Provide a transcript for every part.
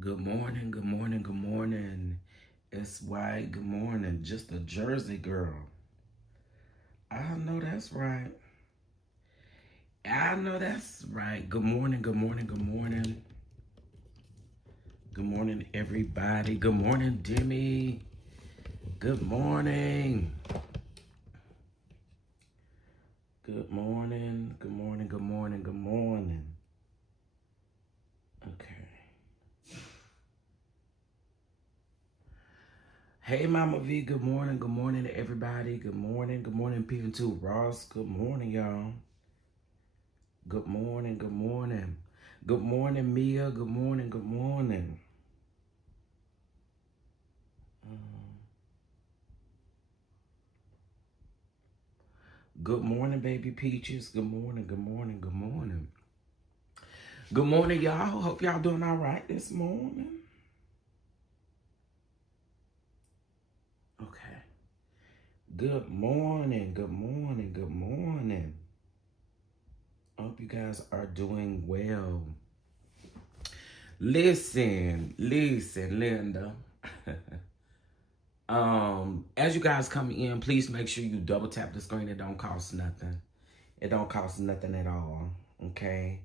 Good morning, good morning, good morning. It's White, good morning. Just a Jersey girl. I know that's right. I know that's right. Good morning, good morning, good morning. Good morning, everybody. Good morning, Demi. Good morning. Good morning, good morning, good morning, good morning. Okay. Hey, Mama V, good morning to everybody. Good morning, Peter 2 Ross. Good morning, y'all. Good morning, good morning. Good morning, Mia. Good morning, good morning. Good morning, baby Peaches. Good morning, good morning, good morning. Good morning, y'all. Hope y'all doing all right this morning. Okay. Good morning, good morning, good morning. Hope you guys are doing well. Listen, Linda. As you guys come in, please make sure you double tap the screen. It don't cost nothing. It don't cost nothing at all. Okay?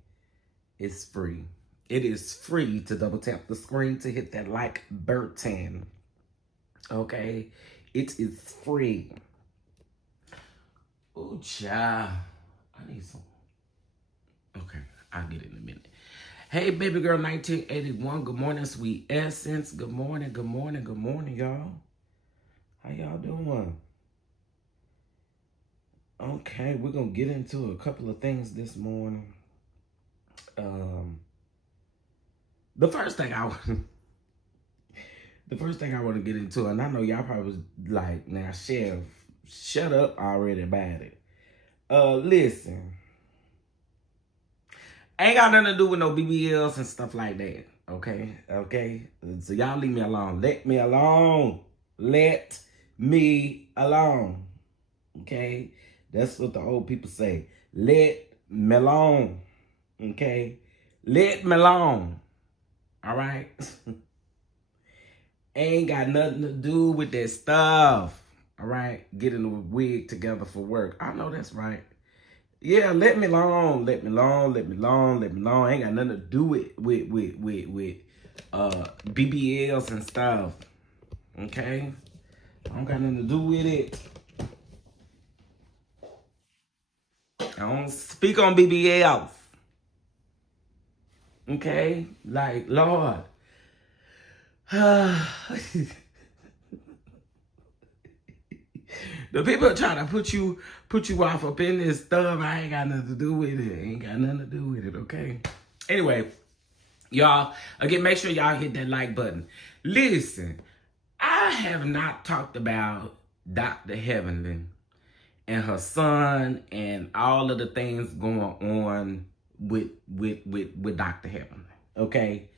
It's free. It is free to double tap the screen to hit that like button. Okay? It is free. Oh, child. I need some. Okay, I'll get it in a minute. Hey, baby girl 1981. Good morning, sweet essence. Good morning, good morning, good morning, y'all. How y'all doing? Okay, we're gonna get into a couple of things this morning. The first thing I want to get into, and I know y'all probably was like, now, Chef, shut up already about it. Listen, ain't got nothing to do with no BBLs and stuff like that. Okay. So y'all leave me alone. Let me alone. Let me alone. Okay, that's what the old people say. Let me alone. Okay, let me alone. All right. Ain't got nothing to do with that stuff. All right, getting a wig together for work. I know that's right. Yeah, let me alone. Let me alone. Let me alone. Let me alone. Ain't got nothing to do with BBLs and stuff. Okay, I don't got nothing to do with it. I don't speak on BBLs. Okay, like Lord. The people are trying to put you off up in this stuff. I ain't got nothing to do with it. Ain't got nothing to do with it, okay? Anyway, y'all, again, make sure y'all hit that like button. Listen, I have not talked about Dr. Heavenly and her son and all of the things going on with Dr. Heavenly, okay?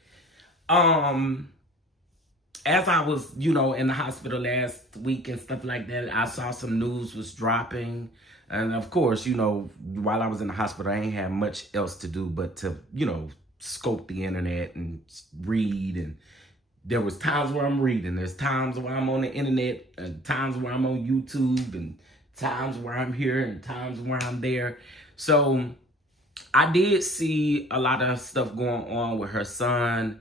As I was, in the hospital last week and stuff like that, I saw some news was dropping. And of course, while I was in the hospital, I ain't had much else to do but to, scope the internet and read. And there was times where I'm reading. There's times where I'm on the internet and times where I'm on YouTube and times where I'm here and times where I'm there. So I did see a lot of stuff going on with her son.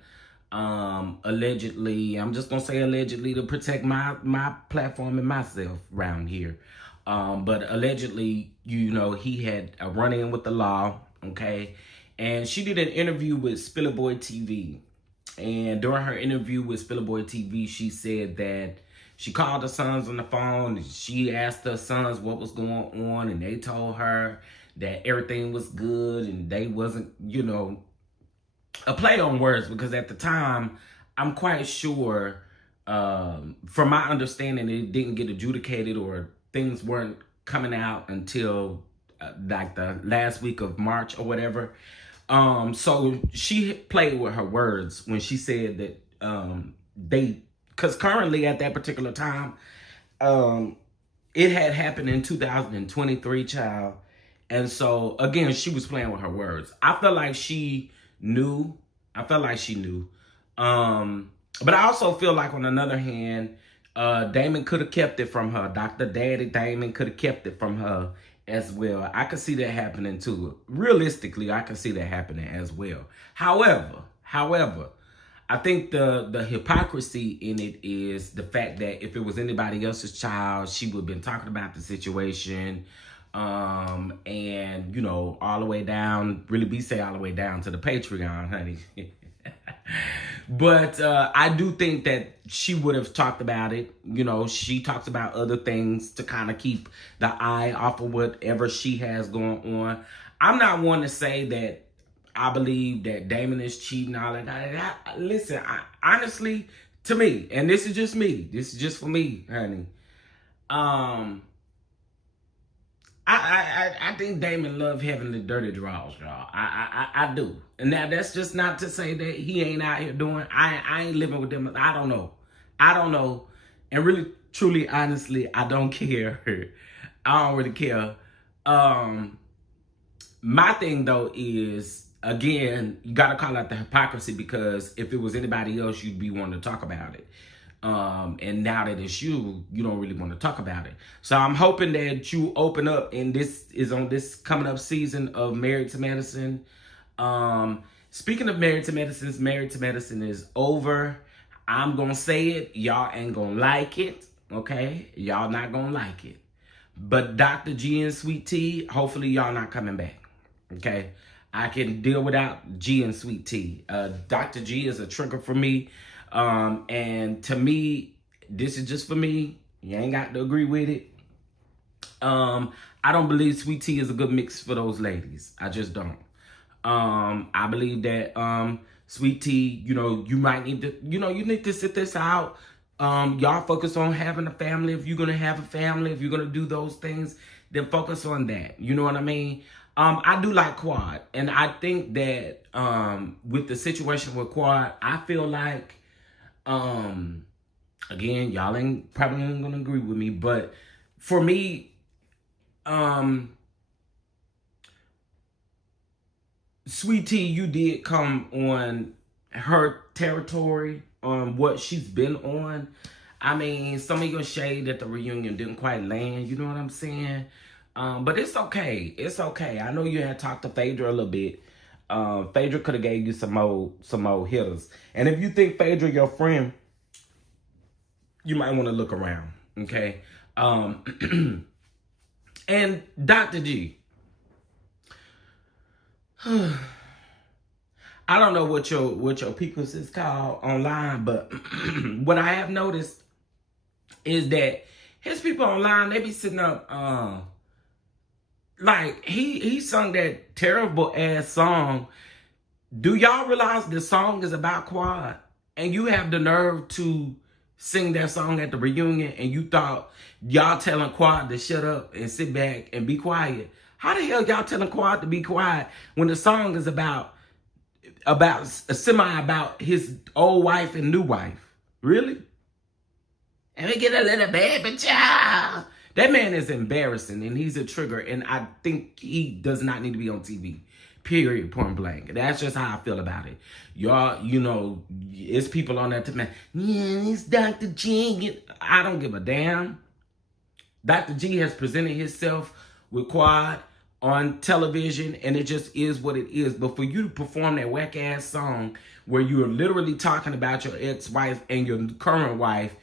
Allegedly, I'm just gonna say allegedly to protect my platform and myself around here. But allegedly, he had a run-in with the law, okay? And she did an interview with Spillerboy TV. And during her interview with Spillerboy TV, she said that she called her sons on the phone and she asked her sons what was going on, and they told her that everything was good and they wasn't, a play on words, because at the time, I'm quite sure, from my understanding, it didn't get adjudicated or things weren't coming out until like the last week of March or whatever. So she played with her words when she said that because currently at that particular time, it had happened in 2023, child. And so, again, she was playing with her words. I felt like she knew. But I also feel like on another hand, Damon could have kept it from her. Dr. Daddy Damon could have kept it from her as well. I could see that happening too. Realistically, I could see that happening as well. However, I think the hypocrisy in it is the fact that if it was anybody else's child, she would have been talking about the situation. And, you know, all the way down, really be say all the way down to the Patreon, honey. But I do think that she would have talked about it. You know, she talks about other things to kind of keep the eye off of whatever she has going on. I'm not one to say that I believe that Damon is cheating, all that. Listen, honestly, to me, and this is just me. This is just for me, honey. I think Damon love having the dirty draws, y'all. I do. And now that's just not to say that he ain't out here doing. I ain't living with them. I don't know. And really, truly, honestly, I don't care. I don't really care. My thing though is, again, you gotta call out the hypocrisy, because if it was anybody else, you'd be wanting to talk about it. And now that it's you don't really want to talk about it. So I'm hoping that you open up, and this is on this coming up season of Married to Medicine. Speaking of Married to Medicine is over. I'm going to say it. Y'all ain't going to like it. Okay? Y'all not going to like it. But Dr. G and Sweet Tea, hopefully y'all not coming back. Okay? I can deal without G and Sweet Tea. Dr. G is a trigger for me. And to me, this is just for me. You ain't got to agree with it. I don't believe Sweet Tea is a good mix for those ladies. I just don't. I believe that, Sweet Tea, you know, you might need to, you need to sit this out. Y'all focus on having a family. If you're going to have a family, if you're going to do those things, then focus on that. You know what I mean? I do like Quad. And I think that, with the situation with Quad, I feel like, again, y'all probably ain't gonna agree with me, but for me, Sweet Tea, you did come on her territory on what she's been on. I mean, some of your shade at the reunion didn't quite land, you know what I'm saying? But it's okay. It's okay. I know you had talked to Phaedra a little bit. Phaedra could have gave you some more hitters. And if you think Phaedra your friend, you might want to look around, okay? And Dr. G, I don't know what your peoples is called online, but what I have noticed is that his people online, they be sitting up, like, he sung that terrible ass song. Do y'all realize the song is about Quad? And you have the nerve to sing that song at the reunion, and you thought y'all telling Quad to shut up and sit back and be quiet. How the hell y'all telling Quad to be quiet when the song is about his old wife and new wife? Really? And we get a little baby child. That man is embarrassing, and he's a trigger, and I think he does not need to be on TV. Period, point blank. That's just how I feel about it. Y'all, it's people on that to man. Yeah, it's Dr. G. I don't give a damn. Dr. G has presented himself with Quad on television, and it just is what it is. But for you to perform that whack-ass song where you're literally talking about your ex-wife and your current wife,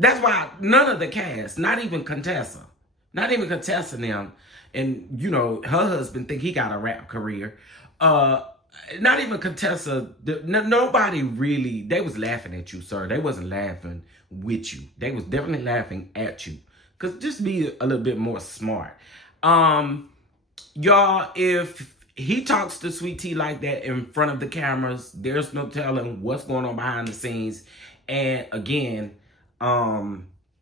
that's why none of the cast, not even Contessa and them, and her husband think he got a rap career. Not even Contessa, nobody really, they was laughing at you, sir. They wasn't laughing with you. They was definitely laughing at you. Cause just be a little bit more smart. Y'all, if he talks to Sweet Tea like that in front of the cameras, there's no telling what's going on behind the scenes. And again,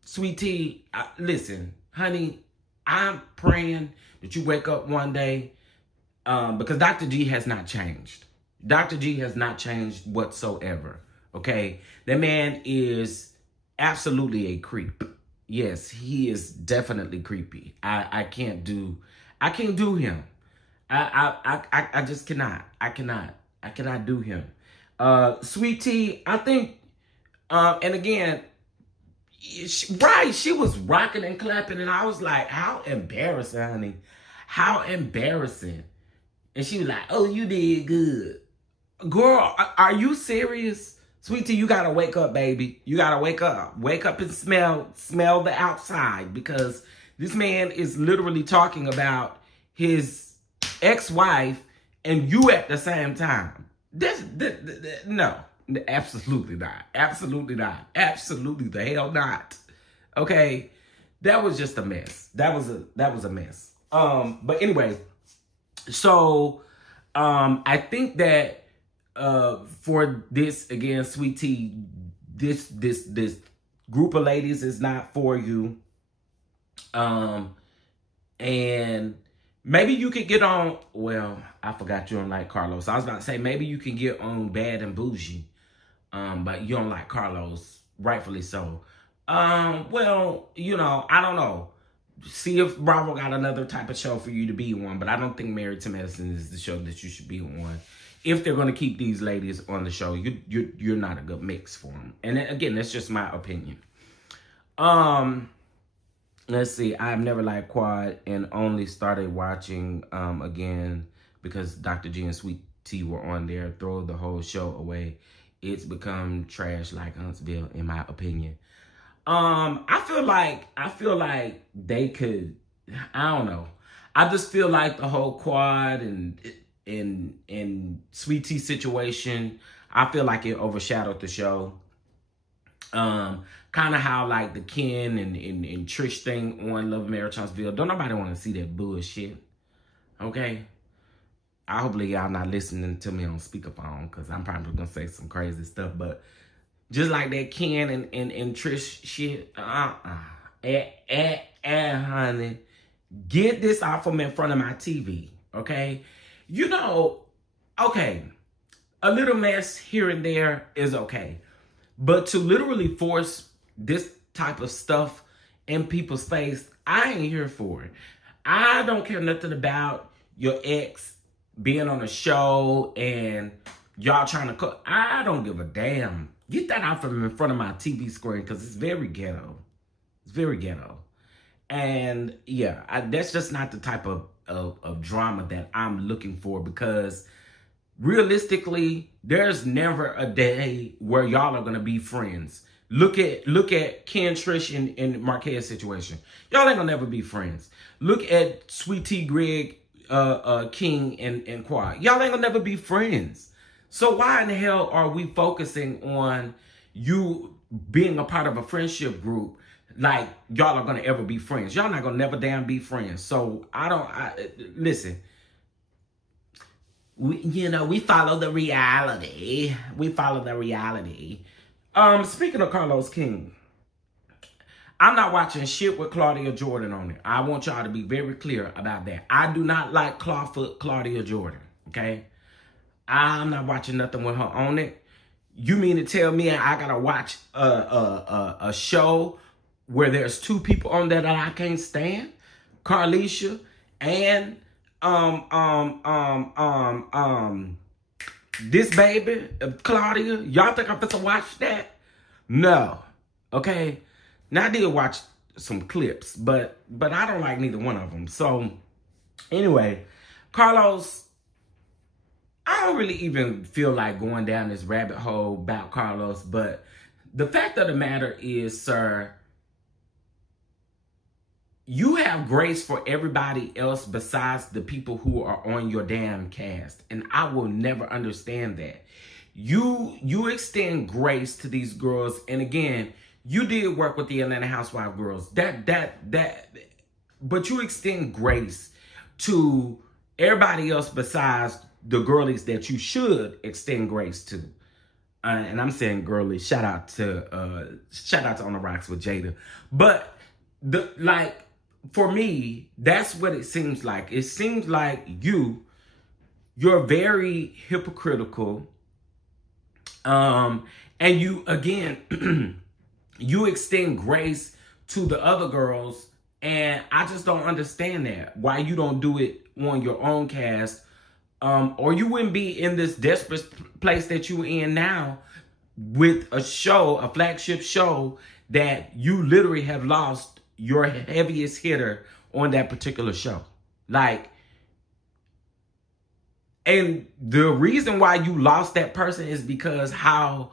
Sweet Tea, listen, honey, I'm praying that you wake up one day, because Dr. G has not changed. Dr. G has not changed whatsoever, okay? That man is absolutely a creep. Yes, he is definitely creepy. I can't do him. I just cannot. I cannot do him. Sweet Tea, I think, and again, she was rocking and clapping, and I was like, how embarrassing, honey. How embarrassing. And she was like, oh, you did good. Girl, are you serious? Sweet Tea, you gotta wake up, baby. You gotta wake up. Wake up and smell the outside, because this man is literally talking about his ex-wife and you at the same time. No, absolutely not. Absolutely not. Absolutely the hell not. Okay, that was just a mess. That was a mess. But anyway, so I think that for this, again, Sweet Tea, this group of ladies is not for you. And maybe you could get on, well, I forgot you don't like Carlos. I was about to say, maybe you can get on Bad and Bougie. But you don't like Carlos, rightfully so. Well, you know, I don't know. See if Bravo got another type of show for you to be on, but I don't think Married to Medicine is the show that you should be on. If they're going to keep these ladies on the show, you're not a good mix for them. And again, that's just my opinion. Let's see. I've never liked Quad and only started watching again because Dr. G and Sweet Tea were on there. Throw the whole show away. It's become trash like Huntsville, in my opinion. I feel like they could, I don't know. I just feel like the whole Quad and Sweet Tea situation, I feel like it overshadowed the show. Kind of how like the Ken and Trish thing on Love Marriage Huntsville. Don't nobody want to see that bullshit. Okay? I hopefully y'all not listening to me on speakerphone, because I'm probably gonna say some crazy stuff, but just like that Ken and Trish shit, honey, get this off from in front of my TV, okay? You know, okay, a little mess here and there is okay, but to literally force this type of stuff in people's face, I ain't here for it. I don't care nothing about your ex being on a show and y'all trying to cook. I don't give a damn. Get that out from in front of my TV screen, because it's very ghetto. It's very ghetto. And yeah, that's just not the type of drama that I'm looking for, because realistically, there's never a day where y'all are going to be friends. Look at Ken, Trish, and Marquez situation. Y'all ain't going to never be friends. Look at Sweet Tea, Greg, King, and Quad. Y'all ain't going to never be friends. So why in the hell are we focusing on you being a part of a friendship group like y'all are going to ever be friends? Y'all not going to never damn be friends. So listen. We follow the reality. We follow the reality. Speaking of Carlos King, I'm not watching shit with Claudia Jordan on it. I want y'all to be very clear about that. I do not like Clawfoot Claudia Jordan, okay? I'm not watching nothing with her on it. You mean to tell me I gotta watch a show where there's two people on there that I can't stand? Carlisha and this baby, Claudia. Y'all think I'm supposed to watch that? No. Okay. Now I did watch some clips, but I don't like neither one of them. So anyway, Carlos, I don't really even feel like going down this rabbit hole about Carlos, but the fact of the matter is, sir, you have grace for everybody else besides the people who are on your damn cast. And I will never understand that. You extend grace to these girls. And again, you did work with the Atlanta Housewives girls. But you extend grace to everybody else besides the girlies that you should extend grace to. And I'm saying girly, shout out to On the Rocks with Jada. But for me, that's what it seems like. It seems like you're very hypocritical. And you, again, you extend grace to the other girls. And I just don't understand that. Why you don't do it on your own cast, or you wouldn't be in this desperate place that you're in now with a show, a flagship show, that you literally have lost your heaviest hitter on that particular show. Like, and the reason why you lost that person is because how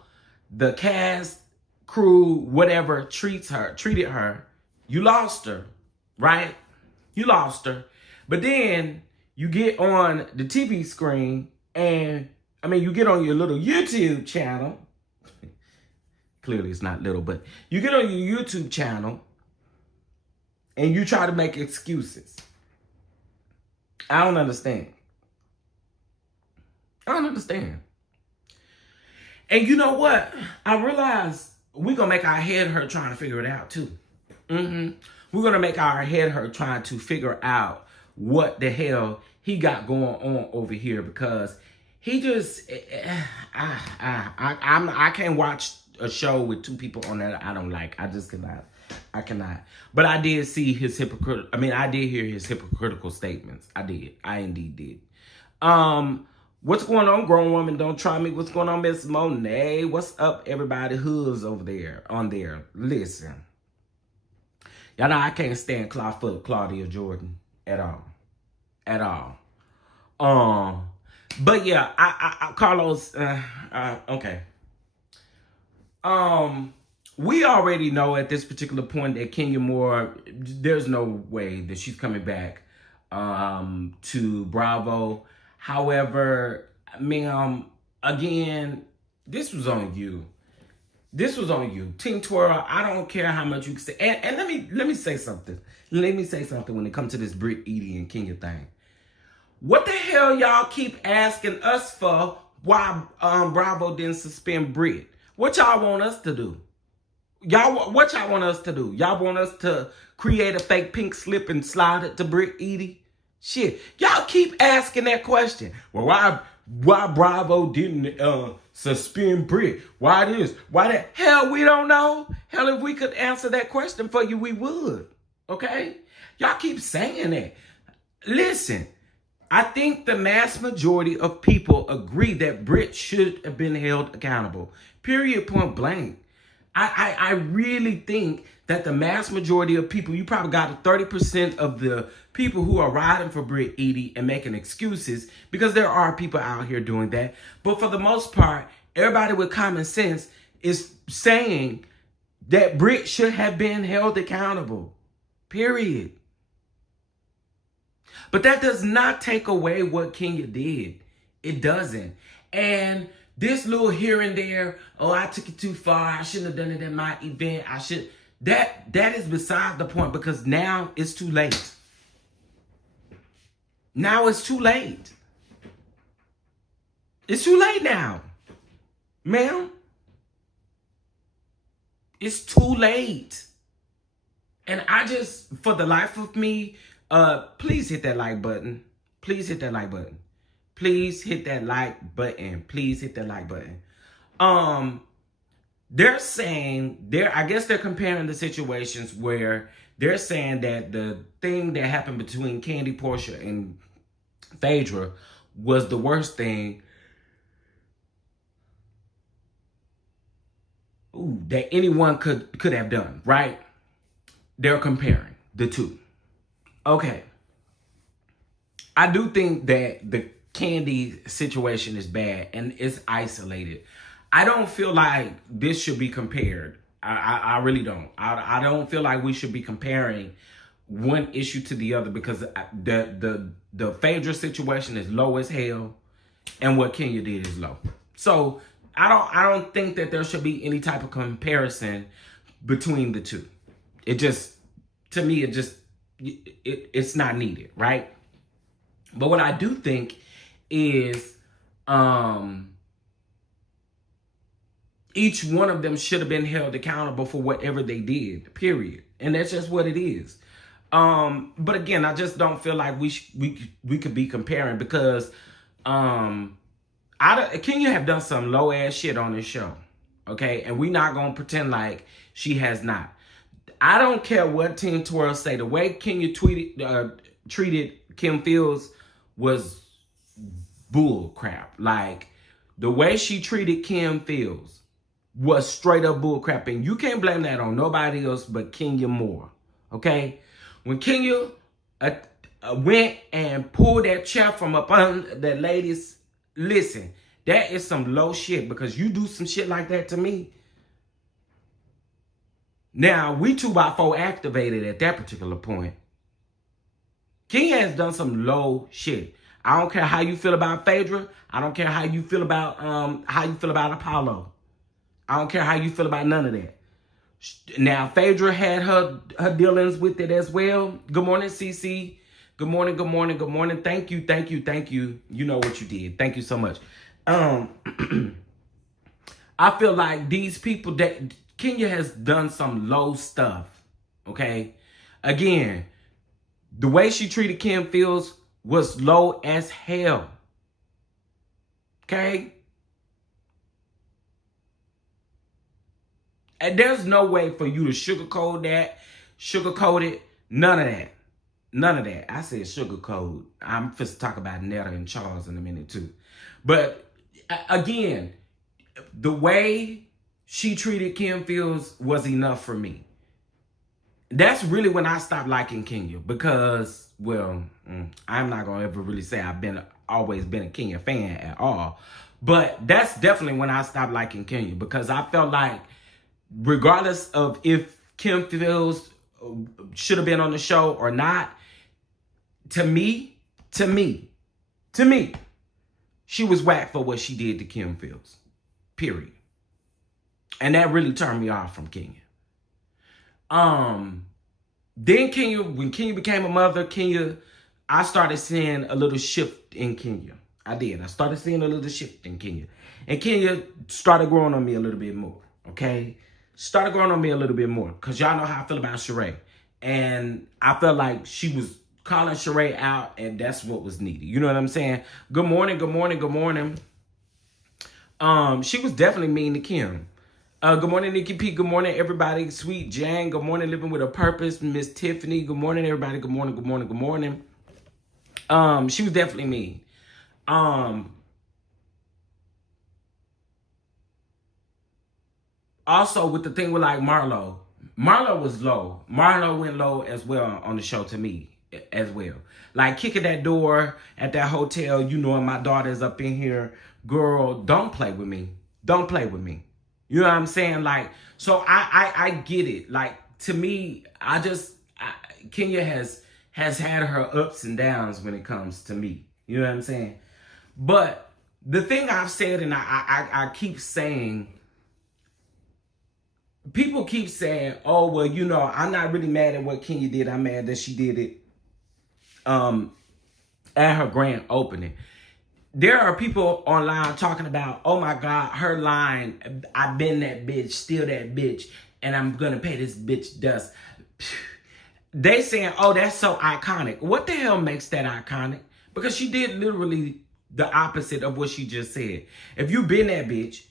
the cast, crew, whatever treated her. You lost her, right? You lost her. But then you get on the TV screen and, I mean, you get on your little YouTube channel. Clearly it's not little, but you get on your YouTube channel and you try to make excuses. I don't understand. I don't understand. And you know what? I realize we're going to make our head hurt trying to figure it out too. We're going to make our head hurt trying to figure out what the hell he got going on over here, because he just, I can't watch a show with two people on that I don't like. I just cannot. I cannot. But I did see his I did hear his hypocritical statements. I did. I indeed did. What's going on, grown woman? Don't try me. What's going on, Miss Monet? What's up, everybody? Hoods over there, on there. Listen. Y'all know I can't stand Claudia Jordan at all. At all. But yeah, Carlos, okay. We already know at this particular point that Kenya Moore, there's no way that she's coming back to Bravo. However, ma'am, again, this was on you. This was on you. Team Twirl, I don't care how much you can say. And let me say something. Let me say something when it comes to this BRITT, EADY, and Kenya thing. What the hell y'all keep asking us for why Bravo didn't suspend BRITT? What y'all want us to do? What y'all want us to do? Y'all want us to create a fake pink slip and slide it to BRITT, EADY? Shit, y'all keep asking that question. Well, why Bravo didn't suspend BRITT? Why this? Why that? Hell, we don't know. Hell, if we could answer that question for you, we would. Okay? Y'all keep saying that. Listen, I think the mass majority of people agree that BRITT should have been held accountable. Period, point blank. I really think that the mass majority of people, you probably got 30% of the people who are riding for BRITT, EADY, and making excuses, because there are people out here doing that. But for the most part, everybody with common sense is saying that BRITT should have been held accountable. Period. But that does not take away what Kenya did. It doesn't. And this little here and there, oh, I took it too far. I shouldn't have done it in my event. That is beside the point, because now it's too late. Now it's too late. It's too late now. Ma'am. It's too late. And I just, for the life of me, please hit that like button. Please hit that like button. Please hit that like button. Please hit that like button. They're saying, I guess they're comparing the situations where they're saying that the thing that happened between Candy, Portia, and Phaedra was the worst thing that anyone could have done, right? They're comparing the two. Okay. I do think that the Candy situation is bad and it's isolated. I don't feel like this should be compared. I really don't. I don't feel like we should be comparing one issue to the other, because the Phaedra situation is low as hell and what Kenya did is low. So I don't think that there should be any type of comparison between the two. It just, to me, it's not needed, right? But what I do think is each one of them should have been held accountable for whatever they did, period. And that's just what it is. But again, I just don't feel like we could be comparing, because Kenya have done some low ass shit on this show, okay? And we're not gonna pretend like she has not. I don't care what Team Twirl say. The way Kenya treated Kim Fields was bull crap. Like, the way she treated Kim Fields was straight up bull crap. And you can't blame that on nobody else but Kenya Moore. Okay? When Kenya went and pulled that chair from up on that lady's, listen, that is some low shit, because you do some shit like that to me. Now, we 2x4 activated at that particular point. Kenya has done some low shit. I don't care how you feel about Phaedra. I don't care how you feel about Apollo. I don't care how you feel about none of that. Now, Phaedra had her dealings with it as well. Good morning, CC. Good morning, good morning, good morning. Thank you, thank you, thank you. You know what you did. Thank you so much. I feel like these people, that Kenya has done some low stuff, okay? Again, the way she treated Kim Fields was low as hell, okay? And there's no way for you to sugarcoat it, none of that. None of that. I said sugarcoat. I'm finna talk about Netta and Charles in a minute too. But again, the way she treated Kim Fields was enough for me. That's really when I stopped liking Kenya, because, well, I'm not gonna ever really say I've always been a Kenya fan at all. But that's definitely when I stopped liking Kenya, because I felt like, regardless of if Kim Fields should have been on the show or not, to me, she was whack for what she did to Kim Fields. Period. And that really turned me off from Kenya. Then Kenya, when Kenya became a mother, I started seeing a little shift in Kenya. I did. I started seeing a little shift in Kenya. And Kenya started growing on me a little bit more, okay? Started growing on me a little bit more, because y'all know how I feel about Sheree. And I felt like she was calling Sheree out, and that's what was needed. You know what I'm saying? Good morning, good morning, good morning. She was definitely mean to Kim. Good morning, Nikki P. Good morning, everybody. Sweet Jan. Good morning, Living with a Purpose. Miss Tiffany. Good morning, everybody. Good morning, good morning, good morning. She was definitely mean. Also, with the thing with like Marlo was low. Marlo went low as well on the show to me as well. Like kicking that door at that hotel, you know, and my daughter's up in here. Girl, don't play with me. Don't play with me. You know what I'm saying? Like, so I get it. Like, to me, Kenya has had her ups and downs when it comes to me. You know what I'm saying? But the thing I've said, and I keep saying, people keep saying, oh, well, you know, I'm not really mad at what Kenya did. I'm mad that she did it at her grand opening. There are people online talking about, oh my God, her line, I've been that bitch, still that bitch, and I'm gonna pay this bitch dust. They saying, oh, that's so iconic. What the hell makes that iconic? Because she did literally the opposite of what she just said. If you been that bitch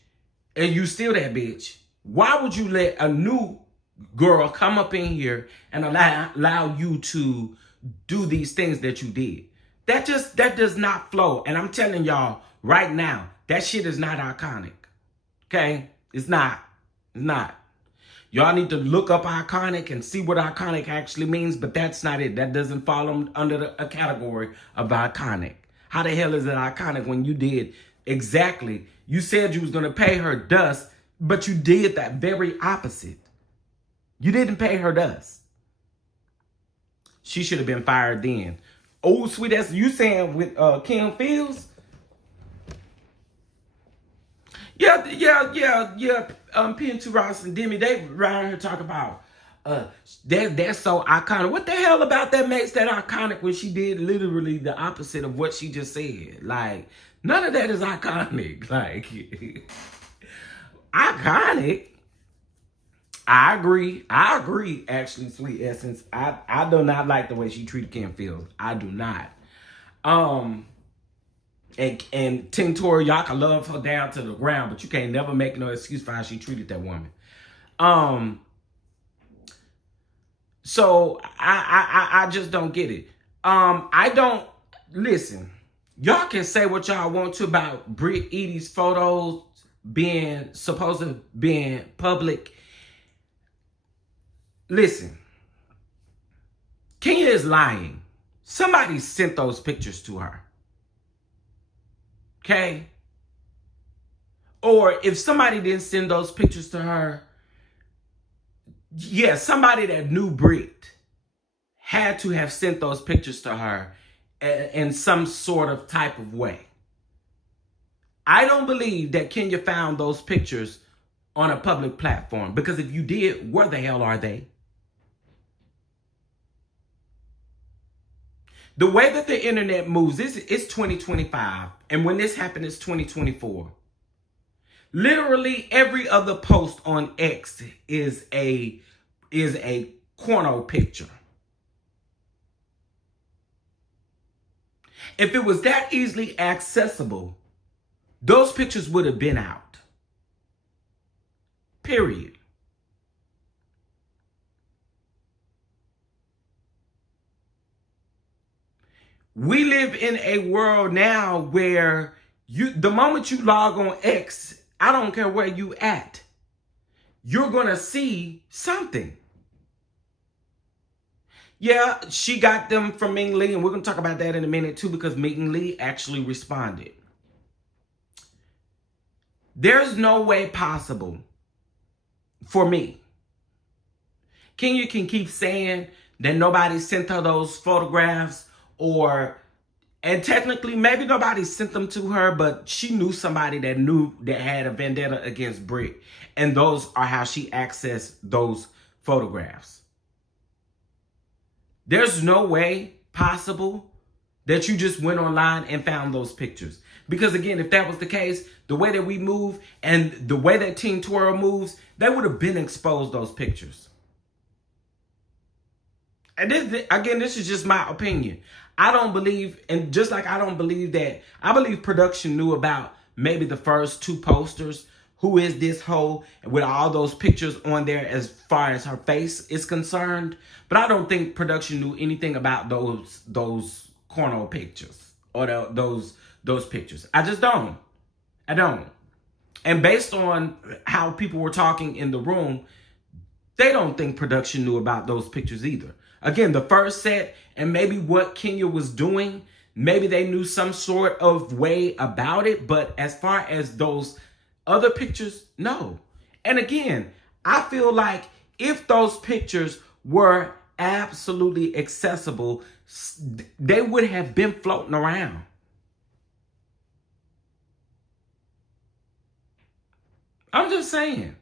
and you still that bitch, why would you let a new girl come up in here and allow you to do these things that you did? That does not flow. And I'm telling y'all right now, that shit is not iconic. Okay? It's not. It's not. Y'all need to look up iconic and see what iconic actually means, but that's not it. That doesn't fall under a category of iconic. How the hell is it iconic when you did exactly, you said you was going to pay her dust, but you did that very opposite. You didn't pay her dust. She should have been fired then. Oh, sweet, that's you saying with Kim Fields? Yeah. P2 Ross and Demi, they around here talking about that's so iconic. What the hell about that makes that iconic when she did literally the opposite of what she just said? Like, none of that is iconic. Like, iconic. I agree, actually, Sweet Essence. I do not like the way she treated Kim Fields. I do not. And Tinctor, y'all can love her down to the ground, but you can't never make no excuse for how she treated that woman. So I just don't get it. I don't, listen, y'all can say what y'all want to about Britt EADY's photos supposed to being public. Listen, Kenya is lying. Somebody sent those pictures to her. Okay? Or if somebody didn't send those pictures to her, yeah, somebody that knew Britt had to have sent those pictures to her in some sort of type of way. I don't believe that Kenya found those pictures on a public platform, because if you did, where the hell are they? The way that the internet moves, it's 2025, and when this happened, it's 2024. Literally every other post on X is a porno picture. If it was that easily accessible, those pictures would have been out. Period. We live in a world now where the moment you log on X, I don't care where you at, you're going to see something. Yeah, she got them from Nene Leakes, and we're going to talk about that in a minute too, because Nene Leakes actually responded. There's no way possible for me. Kenya can keep saying that nobody sent her those photographs, and technically maybe nobody sent them to her, but she knew somebody that had a vendetta against Britt, and those are how she accessed those photographs. There's no way possible that you just went online and found those pictures. Because again, if that was the case, the way that we move and the way that Team Twirl moves, they would have been exposed those pictures. And this is just my opinion. I don't believe, and just like I don't believe that, I believe production knew about maybe the first two posters. Who is this hoe? With all those pictures on there as far as her face is concerned. But I don't think production knew anything about those porno pictures or those pictures. I just don't. I don't. And based on how people were talking in the room, they don't think production knew about those pictures either. Again, the first set and maybe what Kenya was doing, maybe they knew some sort of way about it. But as far as those other pictures, no. And again, I feel like if those pictures were absolutely accessible, they would have been floating around. I'm just saying.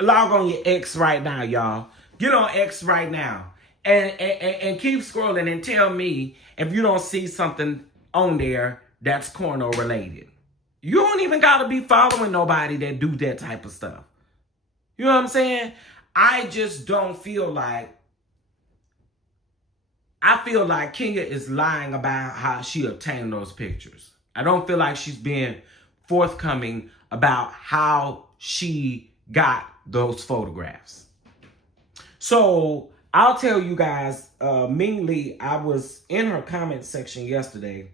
Log on your X right now, y'all. Get on X right now. And keep scrolling and tell me if you don't see something on there that's porno related. You don't even got to be following nobody that do that type of stuff. You know what I'm saying? I just don't feel like... I feel like Kenya is lying about how she obtained those pictures. I don't feel like she's being forthcoming about how she got those photographs. So I'll tell you guys, Nene Leakes, I was in her comment section yesterday.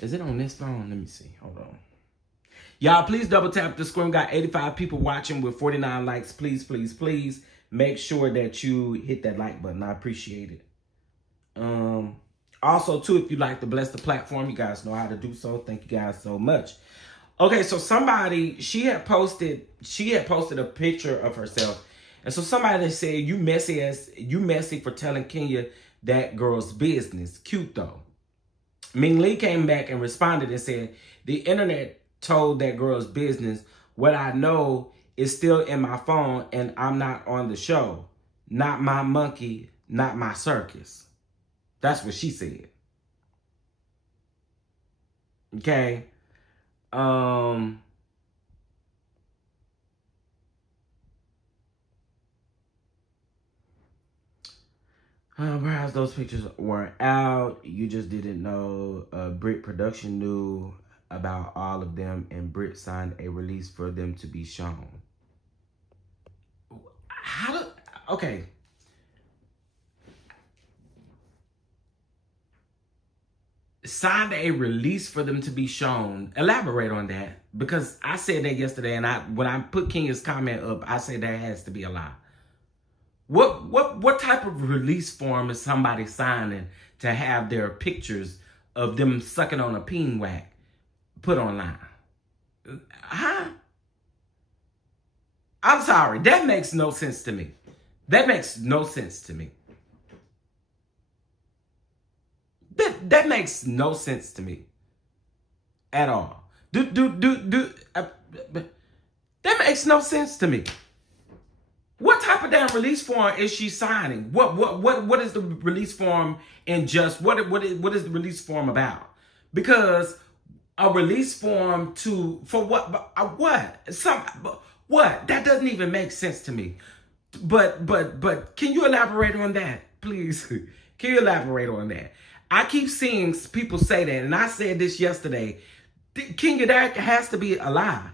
Is it on this phone? Let me see. Hold on. Y'all, please double tap the screen. Got 85 people watching with 49 likes. Please, please, please make sure that you hit that like button. I appreciate it. Also, too, if you'd like to bless the platform, you guys know how to do so. Thank you guys so much. Okay, so somebody, she had posted a picture of herself. And so somebody said, you messy for telling Kenya that girl's business. Cute though. Nene Leakes came back and responded and said, the internet told that girl's business. What I know is still in my phone and I'm not on the show. Not my monkey, not my circus. That's what she said. Okay. Perhaps those pictures weren't out. You just didn't know. Britt production knew about all of them, and Britt signed a release for them to be shown. Okay. signed a release for them to be shown. Elaborate on that, because I said that yesterday, and when I put Kenya's comment up, I said that has to be a lie. What type of release form is somebody signing to have their pictures of them sucking on a peen whack put online? Huh? I'm sorry. That makes no sense to me. That makes no sense to me. That makes no sense to me at all. That makes no sense to me. What type of damn release form is she signing? What is the release form in just what is the release form about? Because a release form for what that doesn't even make sense to me. But can you elaborate on that, please? Can you elaborate on that? I keep seeing people say that, and I said this yesterday. Kenya, that has to be a lie.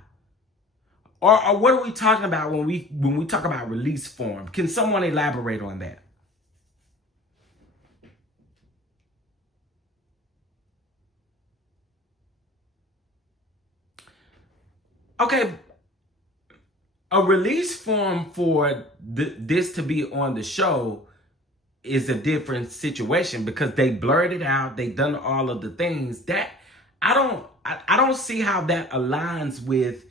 Or what are we talking about when we talk about release form? Can someone elaborate on that? Okay, a release form for this to be on the show is a different situation, because they blurred it out. They done all of the things that I don't see how that aligns with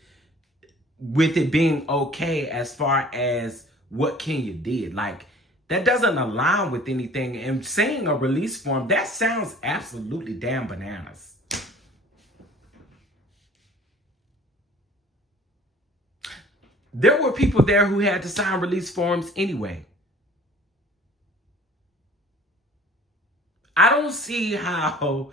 it being okay as far as what Kenya did. Like, that doesn't align with anything. And saying a release form, that sounds absolutely damn bananas. There were people there who had to sign release forms anyway. I don't see how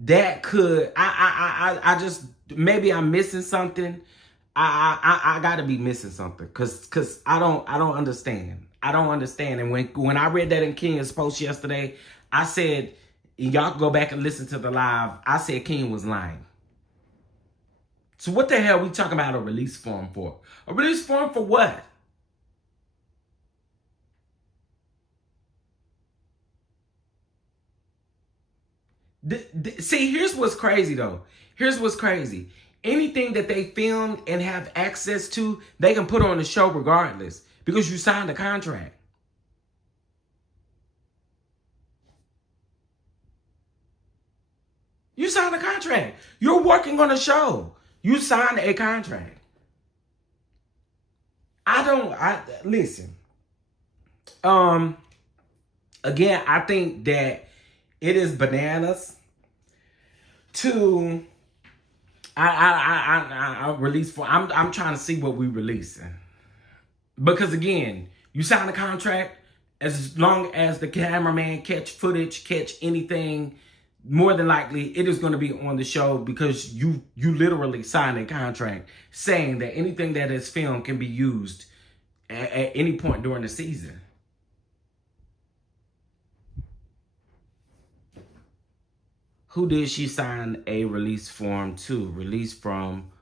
that could, I just, maybe I'm missing something. I gotta be missing something, cause I don't understand. I don't understand. And when I read that in Kenya's post yesterday, I said, y'all can go back and listen to the live. I said Kenya was lying. So what the hell are we talking about a release form for? A release form for what? See, here's what's crazy though. Here's what's crazy. Anything that they filmed and have access to, they can put on the show regardless, because you signed a contract. You signed a contract. You're working on a show. You signed a contract. Listen. Again, I think that it is bananas to I release for. I'm trying to see what we releasing, because again, you sign a contract. As long as the cameraman catch footage, catch anything, more than likely it is going to be on the show, because you literally signed a contract saying that anything that is filmed can be used at any point during the season. Who did she sign a release form to? Release from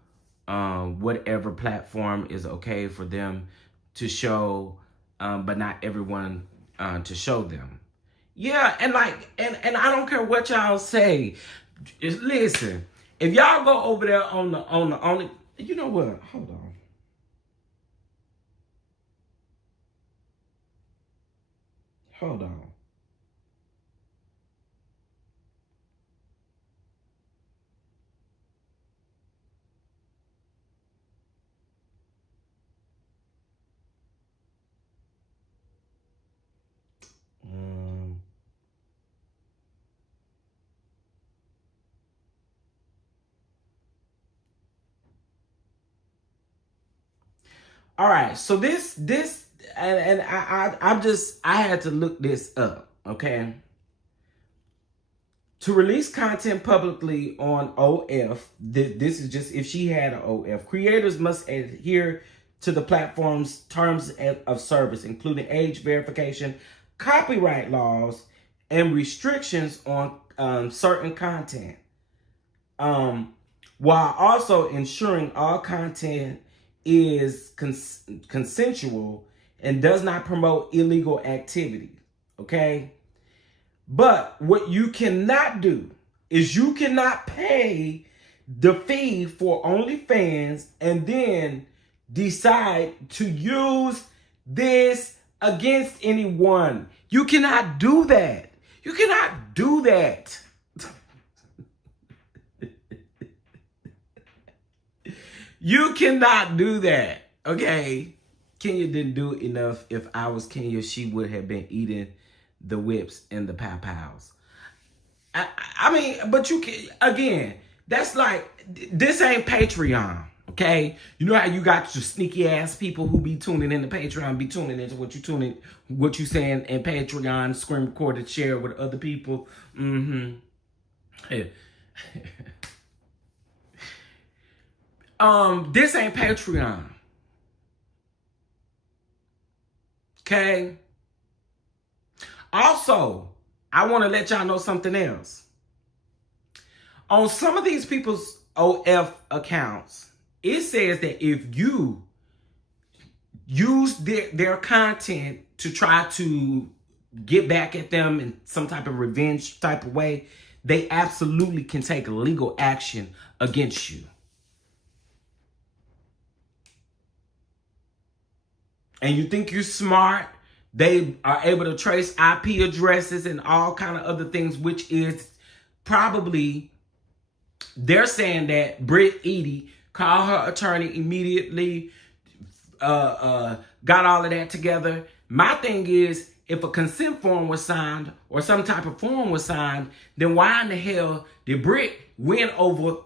whatever platform is okay for them to show, but not everyone to show them. Yeah, and I don't care what y'all say. Listen, if y'all go over there on the you know what? Hold on. Hold on. All right, so this and I had to look this up, okay? To release content publicly on OF, this is just if she had an OF, creators must adhere to the platform's terms of service, including age verification, copyright laws, and restrictions on certain content, while also ensuring all content is consensual and does not promote illegal activity. Okay? But what you cannot do is you cannot pay the fee for OnlyFans and then decide to use this against anyone. You cannot do that. You cannot do that. You cannot do that. Okay? Kenya didn't do enough. If I was Kenya, she would have been eating the whips and the pow-pows. I mean, but you can, again, that's like, this ain't Patreon, okay? You know how you got your sneaky ass people who be tuning into Patreon, be tuning into what you saying in Patreon, screen recorded, share with other people. Mm-hmm. This ain't Patreon. Okay? Also, I want to let y'all know something else. On some of these people's OF accounts, it says that if you use their content to try to get back at them in some type of revenge type of way, they absolutely can take legal action against you. And you think you're smart, they are able to trace IP addresses and all kind of other things, which is probably, they're saying that BRITT EADY called her attorney immediately, got all of that together. My thing is, if a consent form was signed or some type of form was signed, then why in the hell did BRITT win over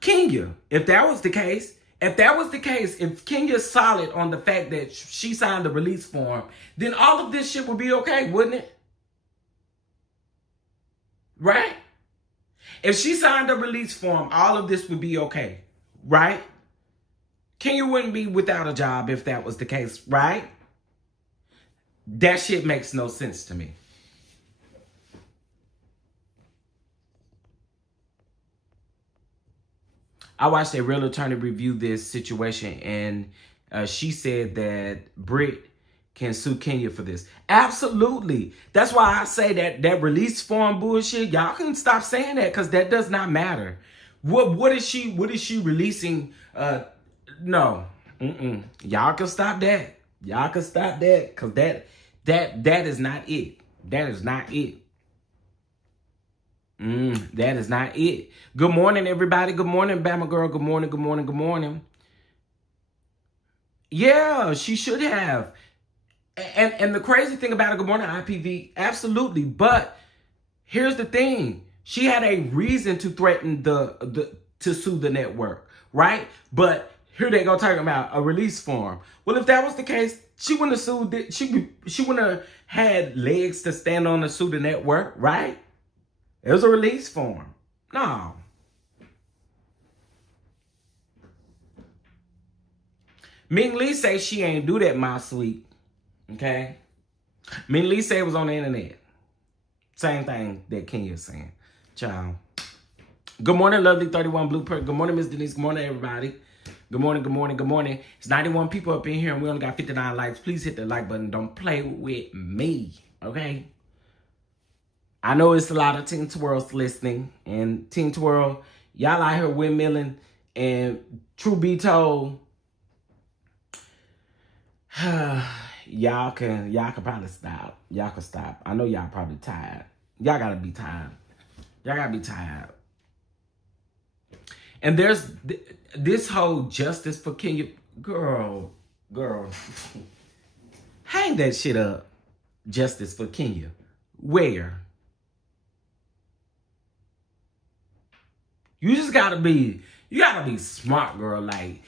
Kenya? If that was the case, if Kenya's solid on the fact that she signed the release form, then all of this shit would be okay, wouldn't it? Right? If she signed a release form, all of this would be okay, right? Kenya wouldn't be without a job if that was the case, right? That shit makes no sense to me. I watched a real attorney review this situation, and she said that BRITT can sue Kenya for this. Absolutely. That's why I say that release form bullshit, y'all can stop saying that, because that does not matter. What is she releasing? No. Y'all can stop that. Y'all can stop that, because that is not it. That is not it. That is not it. Good morning, everybody. Good morning, Bama girl. Good morning, good morning, good morning. Yeah, she should have. And the crazy thing about it, good morning, IPV, absolutely. But here's the thing. She had a reason to threaten to sue the network, right? But here they go talking about a release form. Well, if that was the case, she wouldn't have sued. She wouldn't have had legs to stand on to sue the network, right? It was a release form. No. Nene Leakes say she ain't do that, my sweet. Okay? Nene Leakes say it was on the internet. Same thing that Kenya's saying. Ciao. Good morning, lovely 31 Blueprint. Good morning, Miss Denise. Good morning, everybody. Good morning, good morning, good morning. It's 91 people up in here, and we only got 59 likes. Please hit the like button. Don't play with me, okay? I know it's a lot of Teen Twirls listening, and Teen Twirl, y'all out here windmilling, and true be told, y'all can probably stop. Y'all can stop. I know y'all probably tired. Y'all gotta be tired. Y'all gotta be tired. And there's this whole justice for Kenya. Girl. Hang that shit up. Justice for Kenya. Where? You just gotta be smart, girl. Like,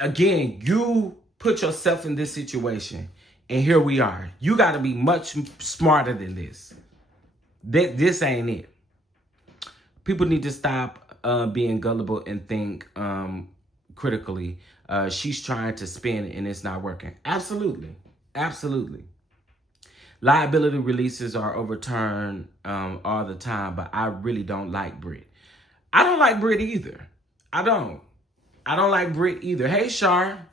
again, you put yourself in this situation, and here we are. You gotta be much smarter than this. This ain't it. People need to stop being gullible and think critically. She's trying to spin and it's not working. Absolutely. Absolutely. Liability releases are overturned all the time, but I really don't like BRITT. I don't like BRITT either. I don't like BRITT either. Hey, Shar.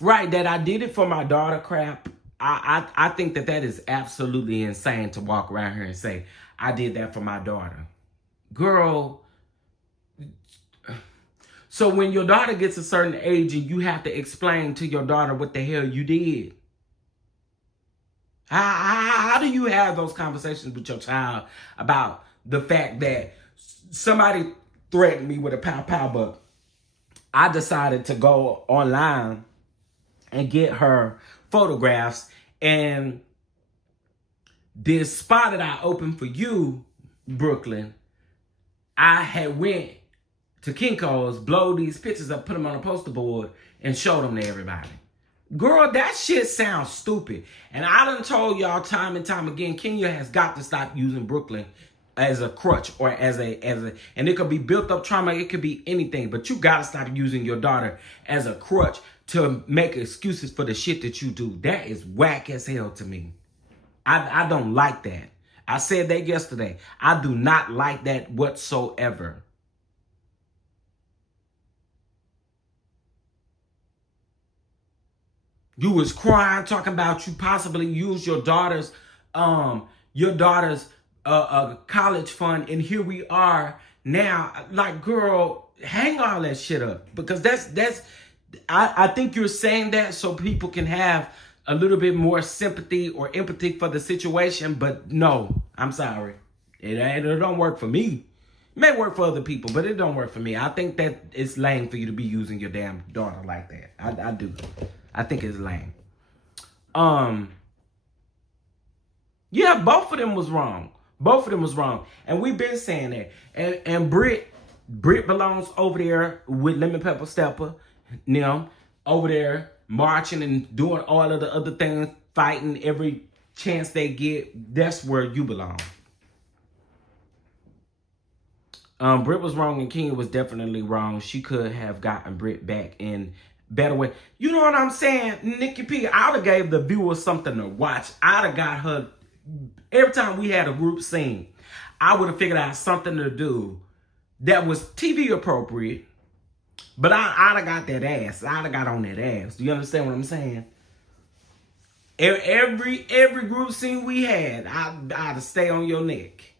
Right, that I did it for my daughter crap. I think that is absolutely insane to walk around here and say, I did that for my daughter. Girl, so when your daughter gets a certain age and you have to explain to your daughter what the hell you did, how do you have those conversations with your child about the fact that somebody threatened me with a pow, but I decided to go online and get her photographs, and this spot that I opened for you, Brooklyn, I had went to Kinko's, blow these pictures up, put them on a poster board, and showed them to everybody. Girl, that shit sounds stupid. And I done told y'all time and time again, Kenya has got to stop using Brooklyn as a crutch or as a, and it could be built up trauma, it could be anything, but you gotta stop using your daughter as a crutch to make excuses for the shit that you do. That is whack as hell to me. I don't like that. I said that yesterday. I do not like that whatsoever. You was crying, talking about you possibly use your daughter's college fund, and here we are now. Like, girl, hang all that shit up, because I think you're saying that so people can have a little bit more sympathy or empathy for the situation, but no, I'm sorry. It don't work for me. It may work for other people, but it don't work for me. I think that it's lame for you to be using your damn daughter like that. I do. I think it's lame. Yeah, both of them was wrong. Both of them was wrong. And we've been saying that. And Britt belongs over there with Lemon Pepper Stepper, you know, over there marching and doing all of the other things, fighting every chance they get. That's where you belong. Britt was wrong and Kenya was definitely wrong. She could have gotten Britt back in better way. You know what I'm saying? Nikki P, I'd have gave the viewers something to watch. I'd have got her, every time we had a group scene, I would have figured out something to do that was TV appropriate, but I'd have got that ass. I'd have got on that ass. Do you understand what I'm saying? Every group scene we had, I'd have stay on your neck.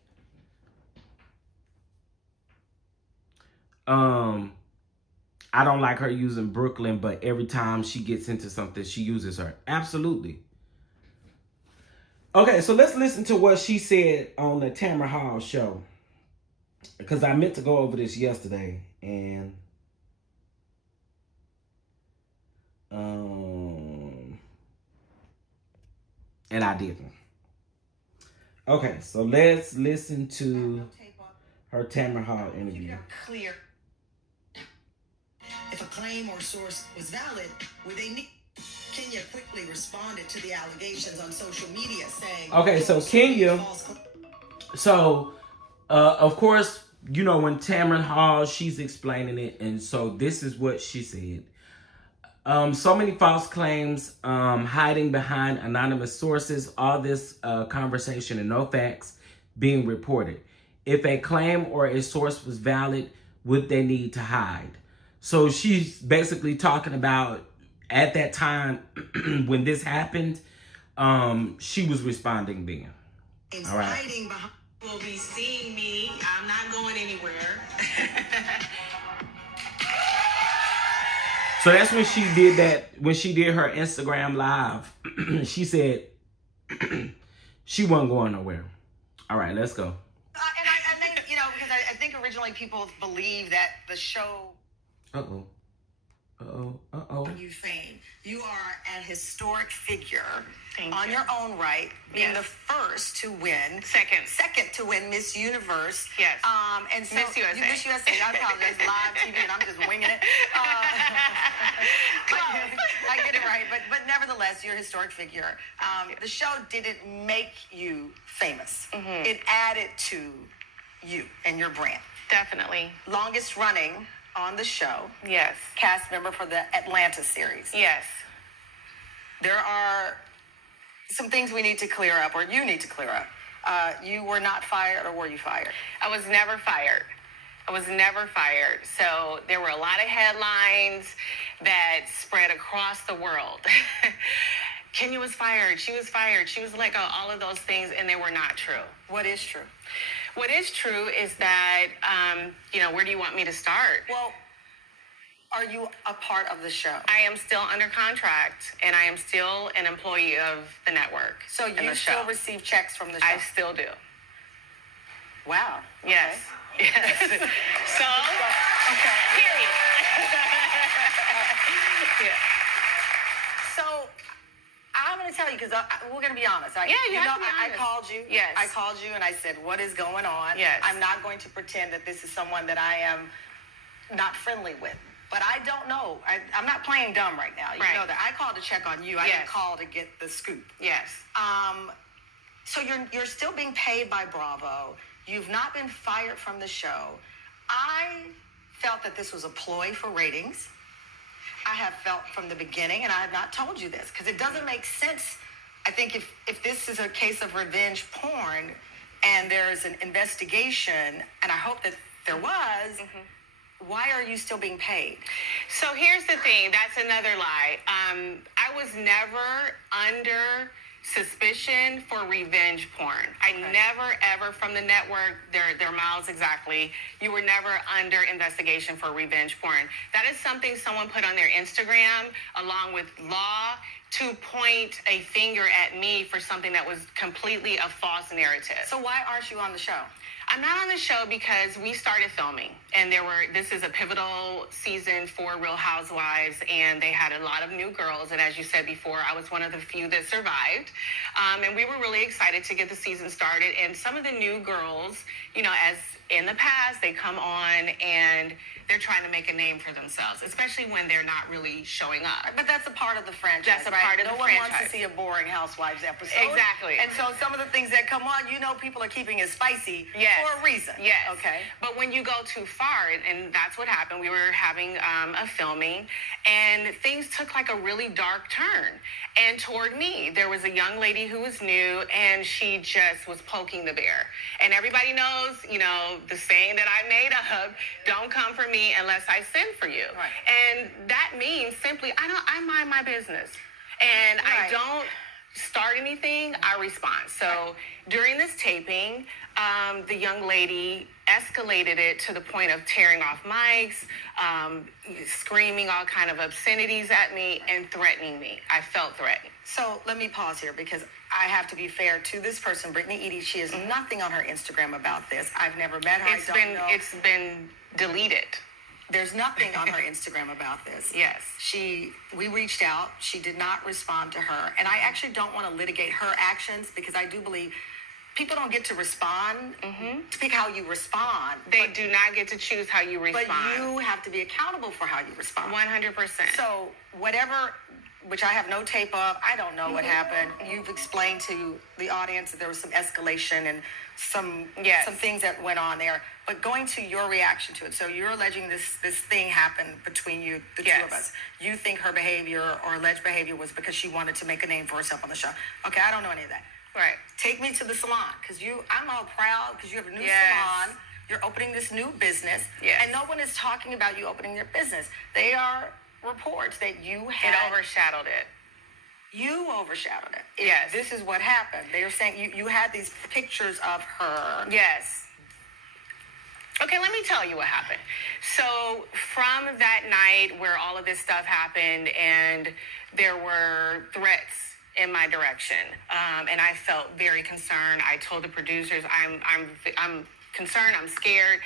I don't like her using Brooklyn, but every time she gets into something, she uses her. Absolutely. Okay, so let's listen to what she said on the Tamron Hall show, because I meant to go over this yesterday, and I didn't. Okay, so let's listen to her Tamron Hall interview. Clear. If a claim or source was valid, would they need? Kenya quickly responded to the allegations on social media, saying, okay, so Kenya, so of course, you know, when Tamron Hall, she's explaining it, and so this is what she said. So many false claims, hiding behind anonymous sources, all this conversation and no facts being reported. If a claim or a source was valid, would they need to hide? So she's basically talking about at that time when this happened, she was responding then. All right. Hiding behind will be seeing me. I'm not going anywhere. So that's when she did that, when she did her Instagram live. She said she wasn't going nowhere. All right, let's go. And I think, you know, because I think originally people believe that the show... You fame. You are an historic figure on your own right, being the first to win. Second to win Miss Universe. Yes. And so Miss USA. Miss USA. I apologize. Live TV, and I'm just winging it. I get it right, but nevertheless, you're a historic figure. The show didn't make you famous. Mm-hmm. It added to you and your brand. Definitely. Longest running on the show. Yes. Cast member for the Atlanta series. Yes. There are some things we need to clear up, or you need to clear up. You were not fired, or were you fired? I was never fired. I was never fired. So there were a lot of headlines that spread across the world. Kenya was fired. She was fired. She was let go. All of those things, and they were not true. What is true? What is true is that, where do you want me to start? Well, are you a part of the show? I am still under contract, and I am still an employee of the network. So you still receive checks from the show? I still do. Wow. Yes. Okay. Yes. So, okay. Period. Yeah. So, I'm going to tell you, because we're going to be honest. You have to be honest. I called you. Yes. I called you and I said, what is going on? Yes. I'm not going to pretend that this is someone that I am not friendly with. But I don't know. I'm not playing dumb right now. You know that. I called to check on you. I didn't call to get the scoop. Yes. So you're still being paid by Bravo. You've not been fired from the show. I felt that this was a ploy for ratings. I have felt from the beginning, and I have not told you this, because it doesn't make sense. I think if this is a case of revenge porn and there's an investigation, and I hope that there was, why are you still being paid? So here's the thing. That's another lie. I was never under suspicion for revenge porn. I never, ever, from the network, their mouths exactly, you were never under investigation for revenge porn. That is something someone put on their Instagram along with law to point a finger at me for something that was completely a false narrative. So why aren't you on the show? I'm not on the show because we started filming, and this is a pivotal season for Real Housewives, and they had a lot of new girls, and as you said before, I was one of the few that survived, and we were really excited to get the season started, and some of the new girls, as in the past, they come on and they're trying to make a name for themselves, especially when they're not really showing up. But that's a part of the franchise. That's a part of the franchise. No one wants to see a boring Housewives episode. Exactly. And so some of the things that come on, people are keeping it spicy for a reason. Yes. Okay. But when you go too far, and that's what happened, we were having a filming, and things took like a really dark turn. And toward me, there was a young lady who was new, and she just was poking the bear. And everybody knows, the saying that I made up, don't come for me unless I send for you. Right. And that means simply, I mind my business. And I don't start anything, I respond. So during this taping, the young lady escalated it to the point of tearing off mics, screaming all kind of obscenities at me, and threatening me. I felt threatened. So let me pause here, because I have to be fair to this person, Brittney EADY. She has nothing on her Instagram about this. I've never met her. It's been deleted. There's nothing on her Instagram about this. Yes. We reached out. She did not respond to her. And I actually don't want to litigate her actions, because I do believe people don't get to respond, to pick how you respond. They do not get to choose how you respond. But you have to be accountable for how you respond. 100%. So whatever, which I have no tape of, I don't know what happened. You've explained to the audience that there was some escalation and some things that went on there. But going to your reaction to it, so you're alleging this thing happened between you, the two of us. You think her behavior or alleged behavior was because she wanted to make a name for herself on the show. Okay, I don't know any of that. Right. Take me to the salon, because I'm all proud because you have a new salon. You're opening this new business. Yes. And no one is talking about you opening your business. They are reports that you had. It overshadowed it. You overshadowed it. Yes. This is what happened. They were saying you had these pictures of her. Yes. Okay, let me tell you what happened. So from that night where all of this stuff happened, and there were threats in my direction, and I felt very concerned. I told the producers, I'm concerned, I'm scared,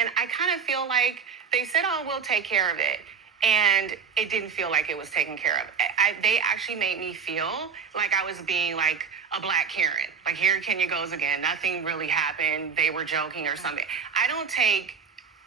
and I kind of feel like they said, "Oh, we'll take care of it." And it didn't feel like it was taken care of. They actually made me feel like I was being like a black Karen. Like, here Kenya goes again. Nothing really happened. They were joking or something. I don't take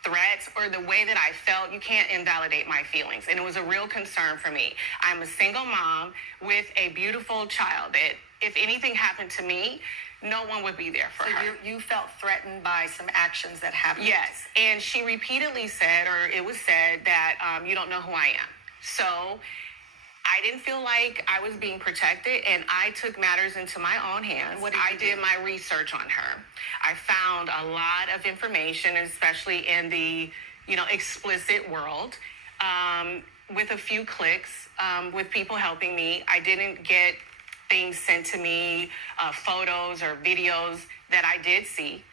threats or the way that I felt. You can't invalidate my feelings. And it was a real concern for me. I'm a single mom with a beautiful child that if anything happened to me, no one would be there for her. So you felt threatened by some actions that happened? Yes. And she repeatedly said, or it was said, that you don't know who I am. So I didn't feel like I was being protected, and I took matters into my own hands. I did my research on her. I found a lot of information, especially in the, explicit world, with a few clicks, with people helping me. I didn't get things sent to me, photos or videos that I did see,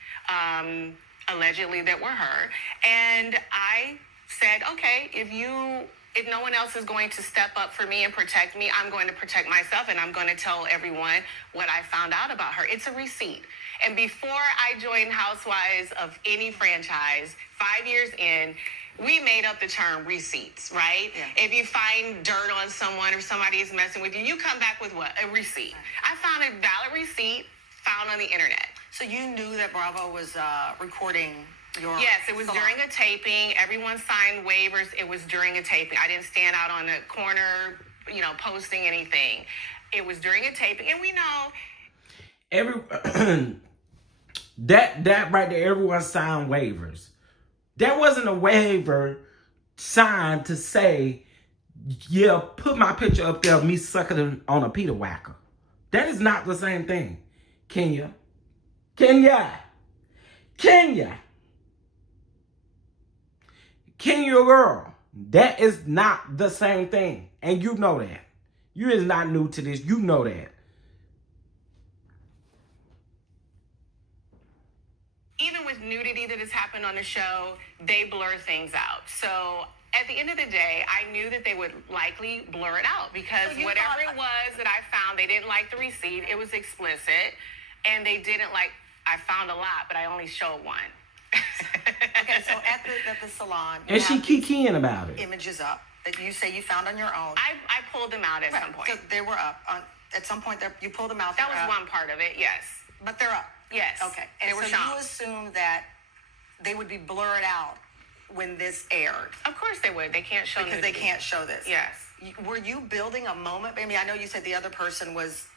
allegedly that were her. And I said, okay, if no one else is going to step up for me and protect me, I'm going to protect myself, and I'm going to tell everyone what I found out about her. It's a receipt. And before I joined Housewives of any franchise, 5 years in, we made up the term receipts, right? Yeah. If you find dirt on someone or somebody is messing with you, you come back with what? A receipt. I found a valid receipt found on the internet. So you knew that Bravo was recording your... Yes, it was during a taping. Everyone signed waivers. It was during a taping. I didn't stand out on the corner, posting anything. It was during a taping, and we know... that right there, everyone signed waivers. That wasn't a waiver signed to say, yeah, put my picture up there of me sucking on a Peter Whacker. That is not the same thing. Kenya girl, that is not the same thing. And you know that. You is not new to this. You know that. Even with nudity that has happened on the show, they blur things out. So at the end of the day, I knew that they would likely blur it out because whatever it was that I found, they didn't like the receipt. It was explicit. And they didn't like, I found a lot, but I only showed one. Okay, so at the salon. And she kikiing about it. Images up that you say you found on your own. I pulled them out at some point. So they were up. At some point, you pulled them out. That was one part of it, yes. But they're up. Yes. Okay. And so you assume that they would be blurred out when this aired. Of course they would. They can't show because they can't show this. Yes. Were you building a moment? I mean, I know you said the other person was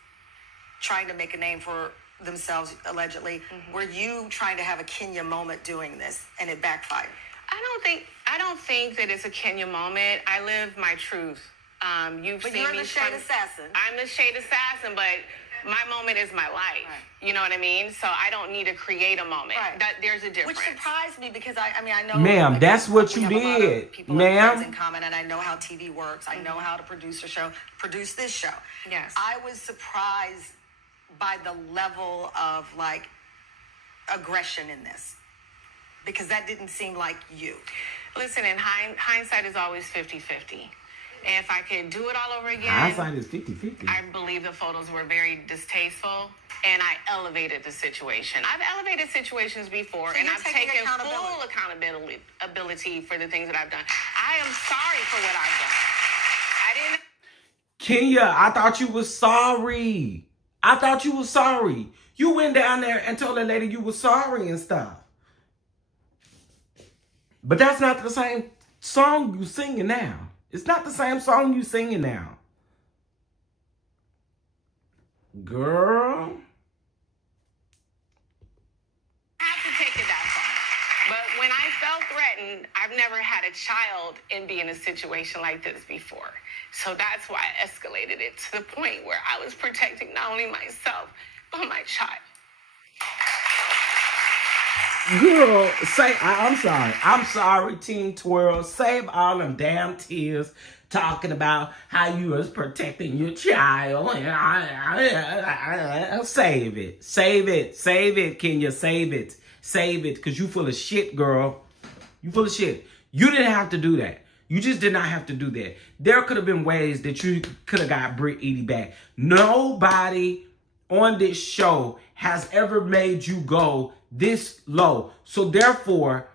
trying to make a name for themselves, allegedly. Mm-hmm. Were you trying to have a Kenya moment doing this and it backfired? I don't think that it's a Kenya moment. I live my truth. You're the shade assassin. I'm the shade assassin, but my moment is my life. Right. You know what I mean? So I don't need to create a moment. Right. There's a difference. Which surprised me because I know... Ma'am, that's what you did. Ma'am. In common, and I know how TV works. I know how to produce this show. Yes. I was surprised by the level of, aggression in this. Because that didn't seem like you. Listen, in hindsight is always 50-50. And if I could do it all over again... Hindsight is 50-50. I believe the photos were very distasteful, and I elevated the situation. I've elevated situations before, and I've taken full accountability for the things that I've done. I am sorry for what I've done. I didn't... Kenya, I thought you was sorry. I thought you was sorry. You went down there and told that lady you were sorry and stuff. But that's not the same song you singing now. It's not the same song you singing now. Girl. I have to take it that far. But when I felt threatened, I've never had a child and be in a situation like this before. So that's why I escalated it to the point where I was protecting not only myself, but my child. Girl, I'm sorry. I'm sorry, Teen Twirl. Save all them damn tears talking about how you was protecting your child. Save it. Save it. Save it, Kenya. Save it. Save it, because you full of shit, girl. You full of shit. You didn't have to do that. You just did not have to do that. There could have been ways that you could have got Britt EADY back. Nobody on this show has ever made you go this low. So therefore,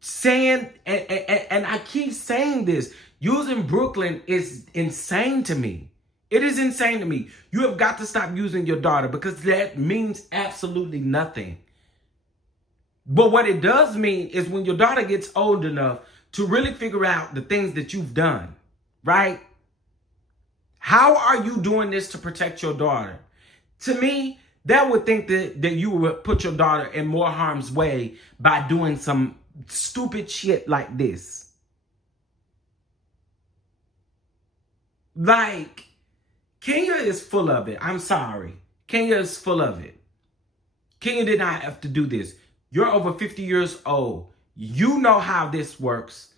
saying, and I keep saying this, using Brooklyn is insane to me. It is insane to me. You have got to stop using your daughter because that means absolutely nothing. But what it does mean is when your daughter gets old enough to really figure out the things that you've done, right? How are you doing this to protect your daughter? To me, that would think that you would put your daughter in more harm's way by doing some stupid shit like this. Like, Kenya is full of it. I'm sorry. Kenya is full of it. Kenya did not have to do this. You're over 50 years old. You know how this works.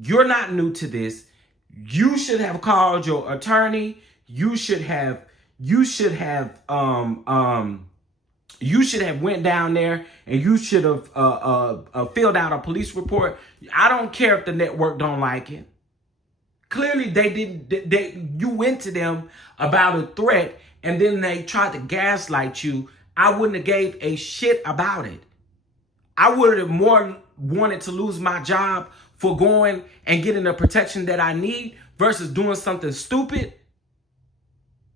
You're not new to this. You should have called your attorney. You should have went down there and you should have filled out a police report. I don't care if the network don't like it. Clearly, they didn't. You went to them about a threat, and then they tried to gaslight you. I wouldn't have gave a shit about it. I would have more wanted to lose my job for going and getting the protection that I need versus doing something stupid.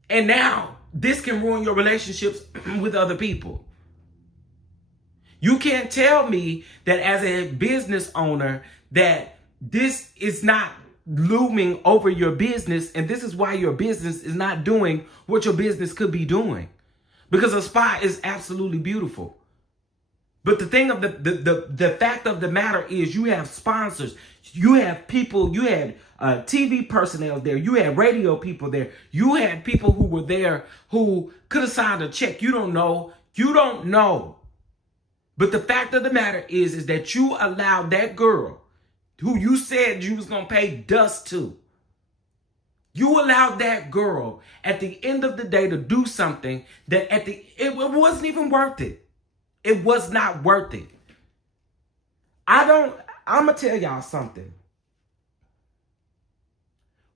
And now this can ruin your relationships with other people. You can't tell me that as a business owner that this is not looming over your business, and this is why your business is not doing what your business could be doing. Because a spa is absolutely beautiful. But the thing of the fact of the matter is you have sponsors, you have people, you had TV personnel there, you had radio people there, you had people who were there who could have signed a check. You don't know. But the fact of the matter is that you allowed that girl who you said you was going to pay dust to, you allowed that girl at the end of the day to do something that it wasn't even worth it. It was not worth it. I'm going to tell y'all something.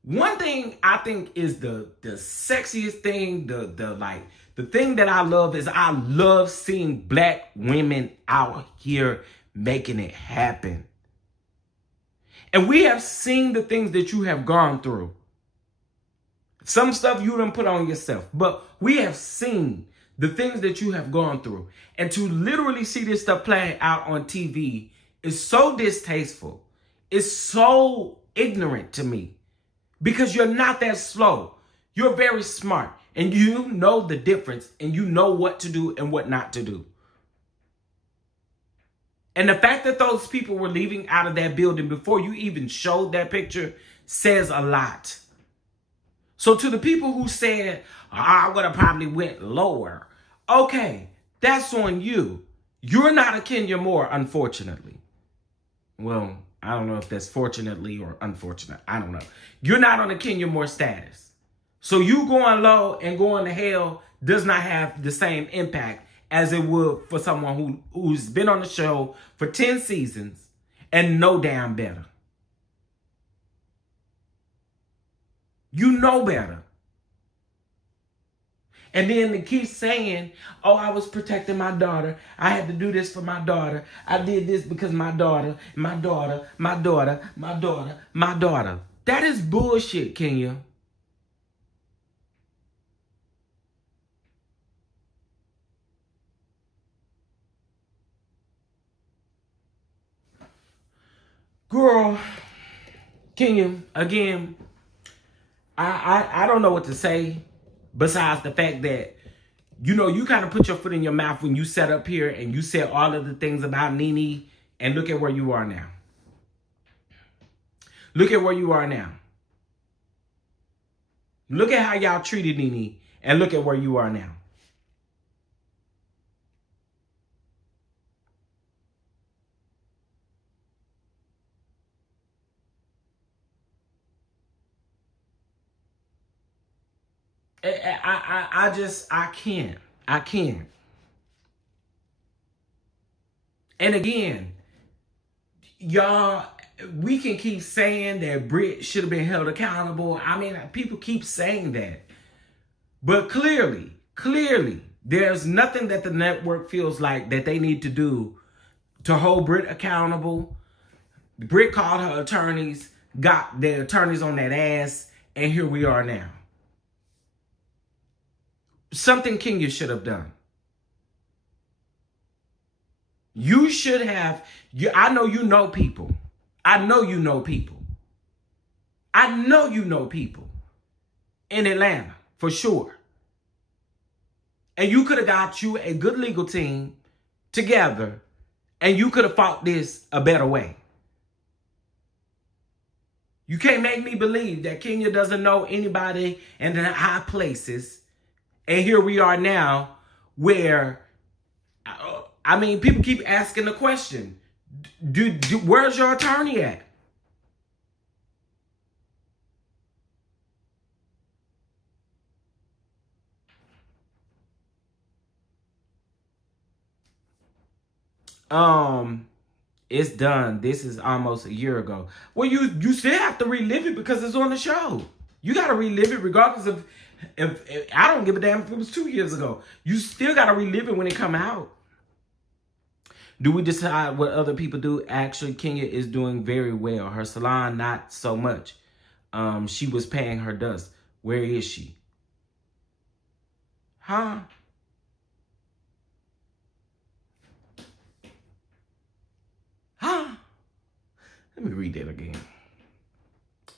One thing I think is the sexiest thing, the thing that I love is I love seeing black women out here making it happen. And we have seen the things that you have gone through. Some stuff you done put on yourself, but we have seen the things that you have gone through. And to literally see this stuff playing out on TV is so distasteful. It's so ignorant to me because you're not that slow. You're very smart and you know the difference and you know what to do and what not to do. And the fact that those people were leaving out of that building before you even showed that picture says a lot. So to the people who said, I would have probably went lower. Okay, that's on you. You're not a Kenya Moore, unfortunately. Well, I don't know if that's fortunately or unfortunate. I don't know. You're not on a Kenya Moore status. So you going low and going to hell does not have the same impact as it would for someone who's been on the show for 10 seasons and know damn better. You know better. And then they keep saying, oh, I was protecting my daughter. I had to do this for my daughter. I did this because my daughter. That is bullshit, Kenya. Girl, Kenya, again, I don't know what to say besides the fact that, you know, you kind of put your foot in your mouth when you sat up here and you said all of the things about Nene, and look at where you are now. Look at where you are now. Look at how y'all treated Nene and look at where you are now. I can't. And again, y'all, we can keep saying that Britt should have been held accountable. I mean, people keep saying that. But clearly, there's nothing that the network feels like that they need to do to hold Britt accountable. Britt called her attorneys, got their attorneys on that ass, and here we are now. Something Kenya should have done. You should have, I know you know people. I know you know people in Atlanta, for sure. And you could have got you a good legal team together, and you could have fought this a better way. You can't make me believe that Kenya doesn't know anybody in the high places. And here we are now where, I mean, people keep asking the question, where's your attorney at? It's done. This is almost a year ago. Well, you still have to relive it because it's on the show. You got to relive it regardless of if I don't give a damn if it was 2 years ago. You still got to relive it when it come out. Do we decide what other people do? Actually, Kenya is doing very well. Her salon, not so much. She was paying her dust. Where is she? Huh? Let me read that again.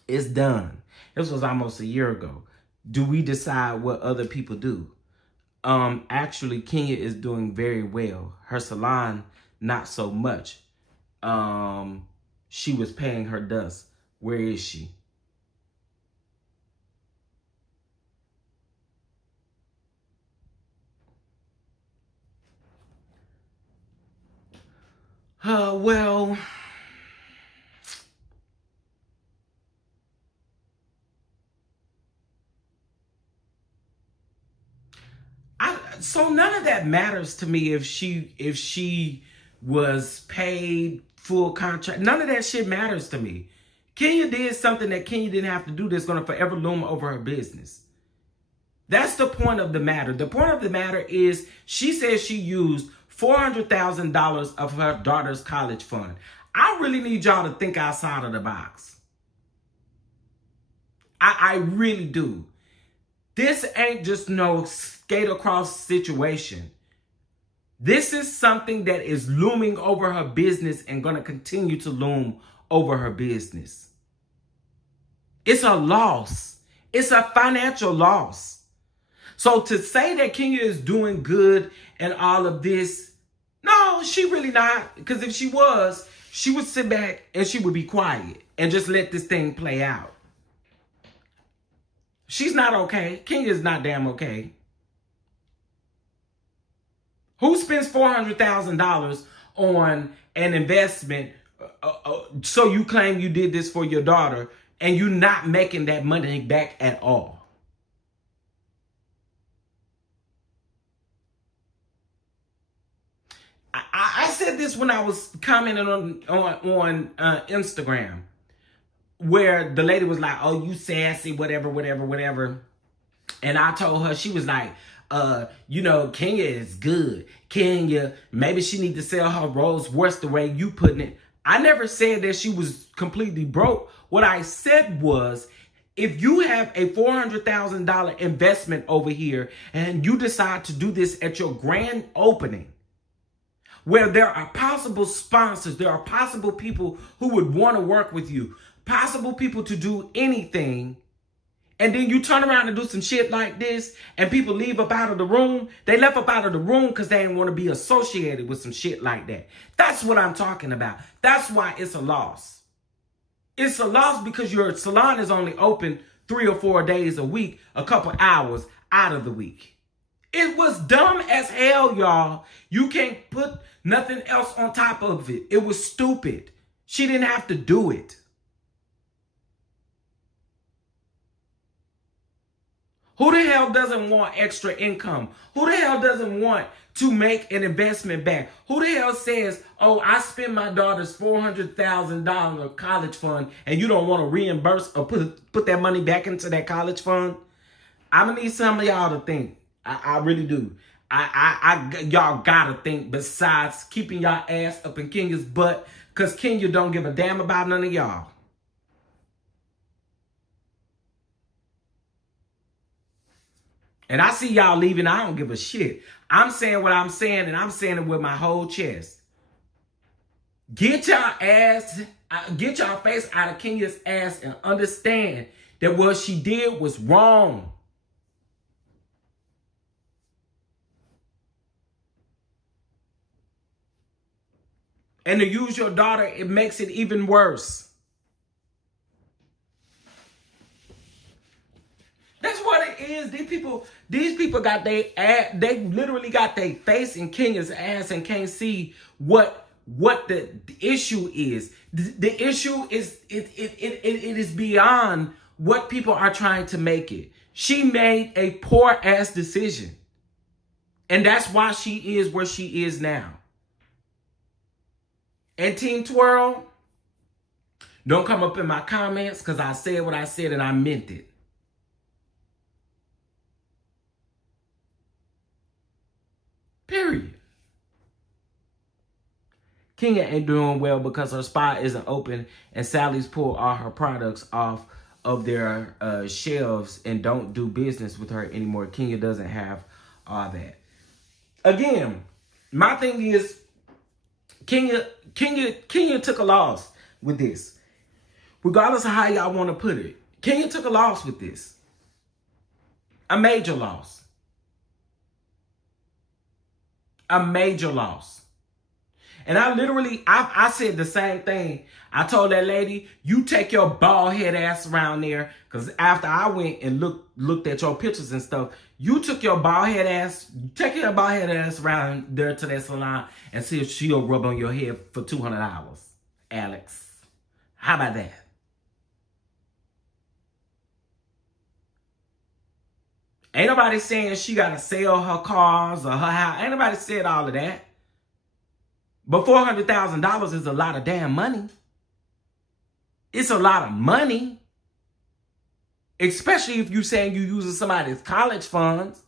It's done. This was almost a year ago. Do we decide what other people do? Actually, Kenya is doing very well. Her salon, not so much. She was paying her dust. Where is she? Well, so none of that matters to me if she was paid full contract. None of that shit matters to me. Kenya did something that Kenya didn't have to do that's going to forever loom over her business. That's the point of the matter. The point of the matter is she says she used $400,000 of her daughter's college fund. I really need y'all to think outside of the box. I really do. This ain't just no skate across situation. This is something that is looming over her business and going to continue to loom over her business. It's a loss. It's a financial loss. So to say that Kenya is doing good and all of this, no, she really not. Because if she was, she would sit back and she would be quiet and just let this thing play out. She's not okay. Kenya's not damn okay. Who spends $400,000 on an investment so you claim you did this for your daughter and you're not making that money back at all? I said this when I was commenting on Instagram, where the lady was like, oh, you sassy, whatever. And I told her, she was like, you know, Kenya is good. Kenya, maybe she need to sell her Rolls Royce the way you putting it. I never said that she was completely broke. What I said was, if you have a $400,000 investment over here and you decide to do this at your grand opening, where there are possible sponsors, there are possible people who would want to work with you, possible people to do anything, and then you turn around and do some shit like this and people leave up out of the room. They left up out of the room because they didn't want to be associated with some shit like that. That's what I'm talking about. That's why it's a loss. It's a loss because your salon is only open 3 or 4 days a week, a couple hours out of the week. It was dumb as hell, y'all. You can't put nothing else on top of it. It was stupid. She didn't have to do it. Who the hell doesn't want extra income? Who the hell doesn't want to make an investment back? Who the hell says, oh, I spent my daughter's $400,000 college fund and you don't want to reimburse or put that money back into that college fund? I'm going to need some of y'all to think. I really do. Y'all got to think besides keeping y'all ass up in Kenya's butt, because Kenya don't give a damn about none of y'all. And I see y'all leaving. I don't give a shit. I'm saying what I'm saying, and I'm saying it with my whole chest. Get y'all ass, get y'all face out of Kenya's ass and understand that what she did was wrong. And to use your daughter, it makes it even worse. is, these people got they literally got their face in Kenya's ass and can't see what the issue is. The issue is it is beyond what people are trying to make it. She made a poor ass decision. And that's why she is where she is now. And Team Twirl, don't come up in my comments because I said what I said and I meant it. Period. Kenya ain't doing well because her spot isn't open and Sally's pulled all her products off of their shelves and don't do business with her anymore. Kenya doesn't have all that. Again, my thing is, Kenya took a loss with this. Regardless of how y'all want to put it, Kenya took a loss with this. A major loss. A major loss. And I said the same thing. I told that lady, you take your bald head ass around there. Because after I went and looked at your pictures and stuff, you took your bald head ass, take your bald head ass around there to that salon and see if she'll rub on your head for $200, Alex. How about that? Ain't nobody saying she got to sell her cars or her house. Ain't nobody said all of that. But $400,000 is a lot of damn money. It's a lot of money. Especially if you're saying you're using somebody's college funds.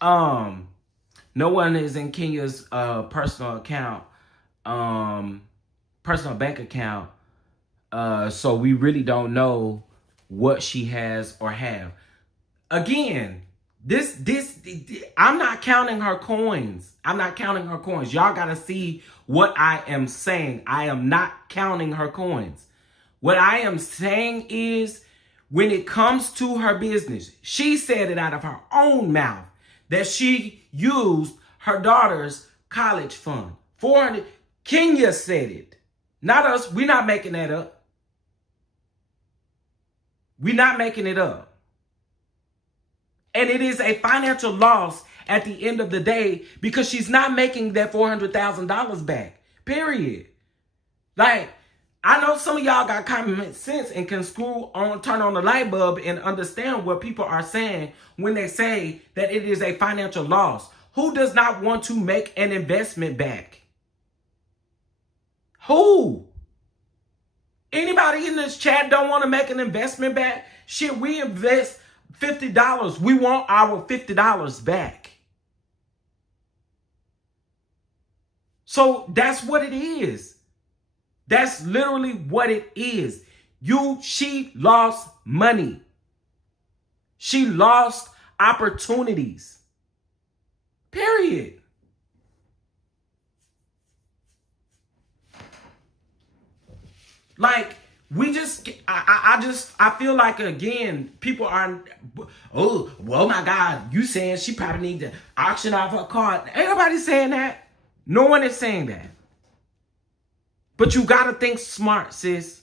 No one is in Kenya's personal account, personal bank account. So we really don't know what she has or have. Again, I'm not counting her coins. I'm not counting her coins. Y'all got to see what I am saying. I am not counting her coins. What I am saying is, when it comes to her business, she said it out of her own mouth that she used her daughter's college fund. $400. Kenya said it. Not us. We're not making that up. We're not making it up. And it is a financial loss at the end of the day because she's not making that $400,000 back. Period. Like, I know some of y'all got common sense and can turn on the light bulb and understand what people are saying when they say that it is a financial loss. Who does not want to make an investment back? Who? Anybody in this chat don't want to make an investment back? Shit, we invest $50. We want our $50 back. So that's what it is. That's literally what it is. She lost money. She lost opportunities. Period. Like, I feel like, again, people are, oh, well, my God, you saying she probably need to auction off her car. Ain't nobody saying that. No one is saying that. But you got to think smart, sis.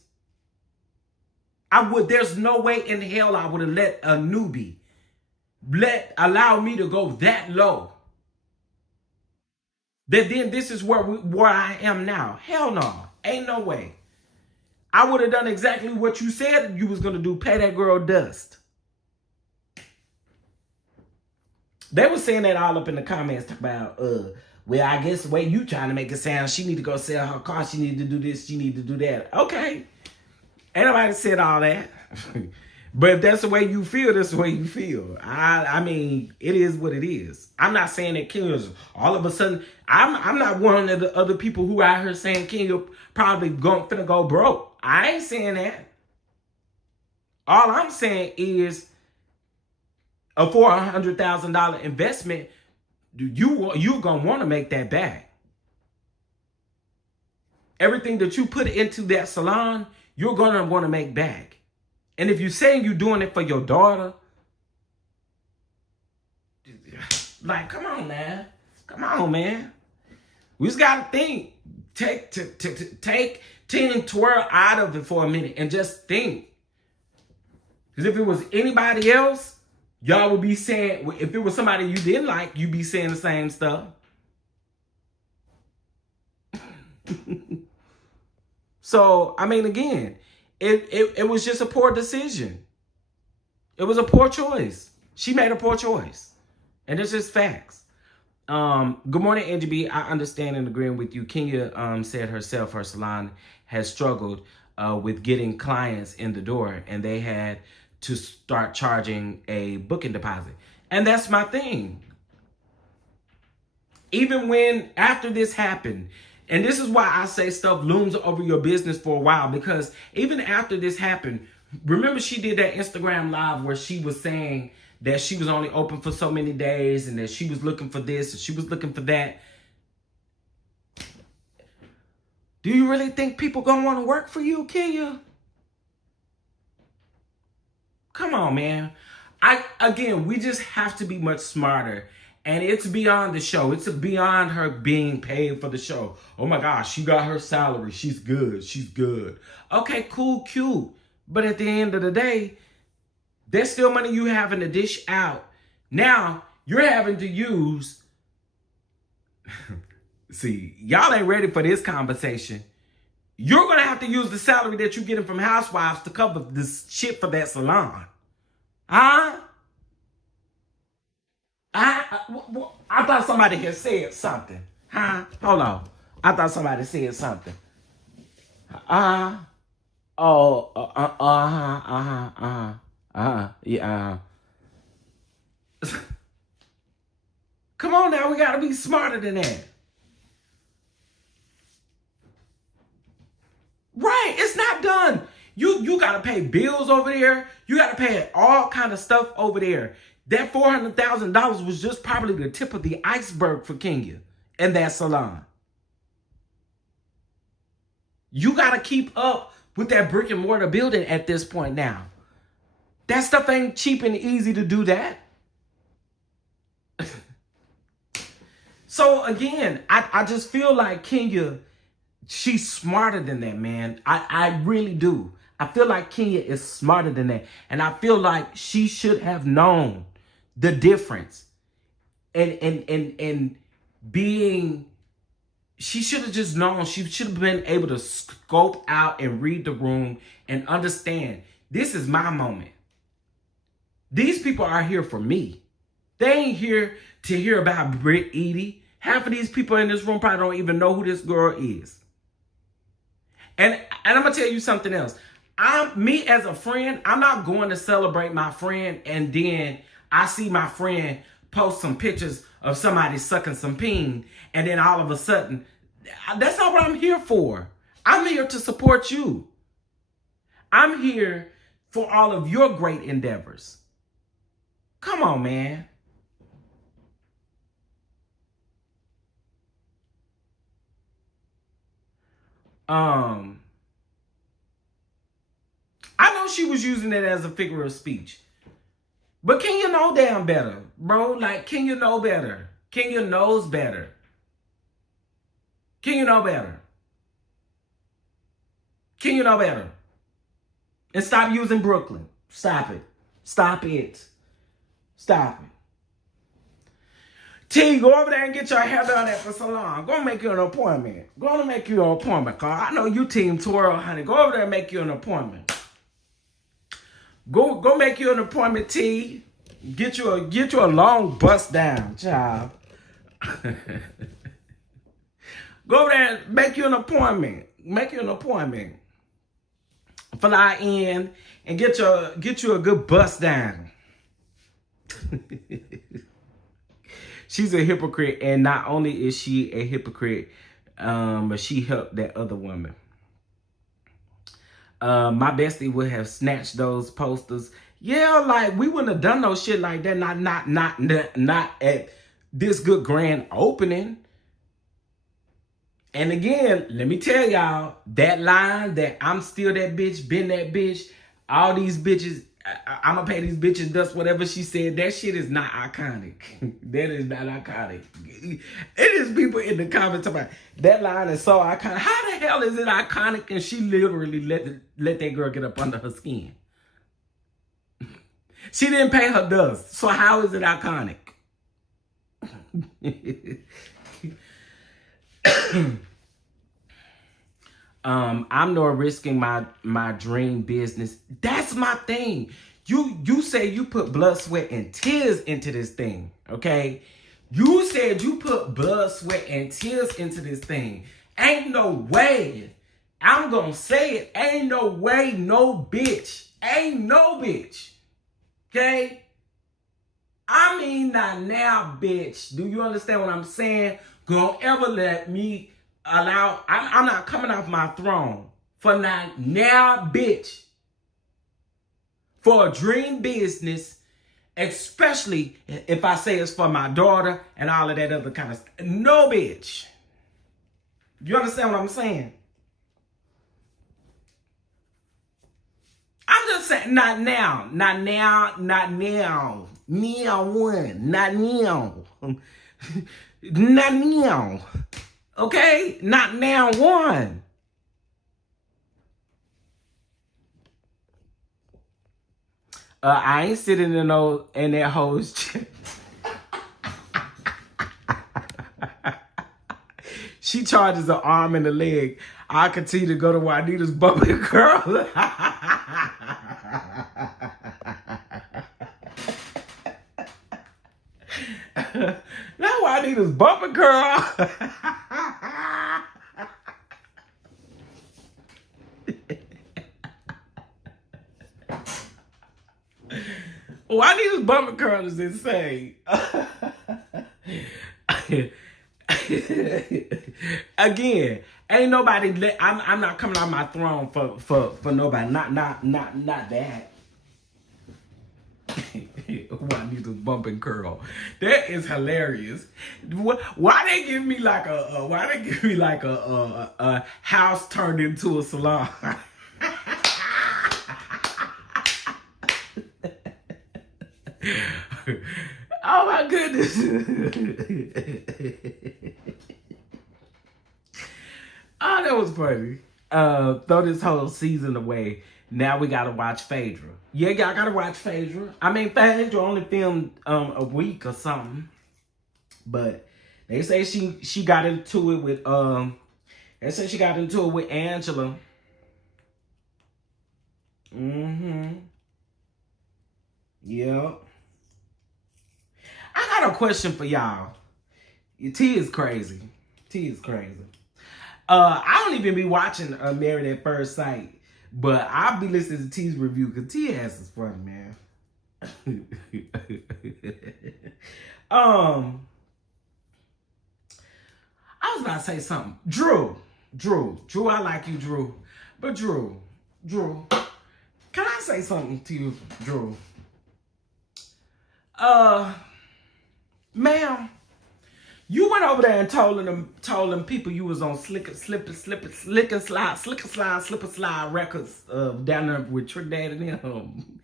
There's no way in hell I would have let a newbie allow me to go that low. That then this is where I am now. Hell no. Ain't no way. I would have done exactly what you said you was going to do. Pay that girl dust. They were saying that all up in the comments about, well, I guess the way you trying to make it sound, she need to go sell her car. She need to do this. She need to do that. Okay. Ain't nobody said all that. But if that's the way you feel, that's the way you feel. I mean, it is what it is. I'm not saying that Kenya's all of a sudden. I'm not one of the other people who out here saying Kenya probably finna go broke. I ain't saying that. All I'm saying is a $400,000 investment. You're gonna want to make that back. Everything that you put into that salon, you're gonna want to make back. And if you're saying you're doing it for your daughter, like, come on, man. Come on, man. We just gotta think. Take 10 twirl out of it for a minute and just think. Because if it was anybody else, y'all would be saying, if it was somebody you didn't like, you'd be saying the same stuff. So, I mean, again, it was just a poor decision. It was a poor choice. She made a poor choice. And it's just facts. Good morning, Angie B. I understand and agreeing with you. Kenya said herself, her salon has struggled with getting clients in the door, and they had to start charging a booking deposit. And that's my thing. Even when, after this happened, and this is why I say stuff looms over your business for a while, because even after this happened, remember she did that Instagram live where she was saying that she was only open for so many days and that she was looking for this and she was looking for that. Do you really think people gonna want to work for you, Kenya? Come on, man. Again, we just have to be much smarter. And it's beyond the show. It's beyond her being paid for the show. Oh my gosh, she got her salary. She's good. She's good. Okay, cool, cute. But at the end of the day, there's still money you having to dish out. Now, you're having to use... See, y'all ain't ready for this conversation. You're going to have to use the salary that you're getting from Housewives to cover this shit for that salon. Huh? I thought somebody had said something. Huh? Hold on. I thought somebody said something. Yeah. Come on now, we gotta be smarter than that. Right, it's not done. You gotta pay bills over there. You gotta pay all kind of stuff over there. That $400,000 was just probably the tip of the iceberg for Kenya and that salon. You got to keep up with that brick and mortar building at this point now. That stuff ain't cheap and easy to do that. So again, I just feel like Kenya, she's smarter than that, man. I really do. I feel like Kenya is smarter than that. And I feel like she should have known the difference. And being, she should have just known. She should have been able to scope out and read the room and understand, this is my moment. These people are here for me. They ain't here to hear about BRITT, EADY. Half of these people in this room probably don't even know who this girl is. And I'm going to tell you something else. Me as a friend, I'm not going to celebrate my friend and then I see my friend post some pictures of somebody sucking some peen, and then all of a sudden, that's not what I'm here for. I'm here to support you. I'm here for all of your great endeavors. Come on, man. I know she was using it as a figure of speech. But Kenya know damn better, bro. Like, Kenya know better. Kenya knows better. Kenya know better. Kenya know better. And stop using Brooklyn. Stop it. Stop it. Stop it. T, go over there and get your hair done at the salon. Go make you an appointment. Go make you an appointment, Carl. I know you team twirl, honey. Go over there and make you an appointment. Go make you an appointment, T. Get you a long bust down, child. Go over there and make you an appointment. Make you an appointment. Fly in and get you a good bust down. She's a hypocrite, and not only is she a hypocrite, but she helped that other woman. My bestie would have snatched those posters. Yeah, like, we wouldn't have done no shit like that. Not at this good grand opening. And again, let me tell y'all, that line that I'm still that bitch, been that bitch, all these bitches, I'm gonna pay these bitches dust, whatever she said. That shit is not iconic. That is not iconic. It is people in the comments about that line is so iconic. How the hell is it iconic? And she literally let that girl get up under her skin. She didn't pay her dust. So how is it iconic? I'm not risking my dream business. That's my thing. You say you put blood, sweat, and tears into this thing, okay? You said you put blood, sweat, and tears into this thing. Ain't no way. I'm gonna say it. Ain't no way, no bitch. Ain't no bitch. Okay? I mean, not now, bitch. Do you understand what I'm saying? Gonna ever let me allow, I'm not coming off my throne for not now, bitch. For a dream business, especially if I say it's for my daughter and all of that other kind of stuff. No, bitch. You understand what I'm saying? I'm just saying, not now. Not now. Not now. Now one. Not now. Not now. Okay? Not now one. I ain't sitting in that hoe's chair. She charges an arm and a leg. I continue to go to Juanita's bumping girl. Now Juanita's bumping girl. Juanita's bumping girl is insane. Again, ain't nobody. I'm not coming on my throne for nobody. Not that. Juanita's bumping curl. That is hilarious. Why they give me like a house turned into a salon? Oh my goodness. Oh, that was funny. Throw this whole season away. Now we gotta watch Phaedra. Yeah, y'all gotta watch Phaedra. I mean, Phaedra only filmed a week or something. But they say she got into it with Angela. Yep. I got a question for y'all. T is crazy. T is crazy. I don't even be watching Married at First Sight, but I'll be listening to T's review because T ass is funny, man. I was about to say something. Drew, I like you, Drew. But Drew, can I say something to you, Drew? Ma'am, you went over there and told them people you was on slip and slide records down there with Trick Dad and them.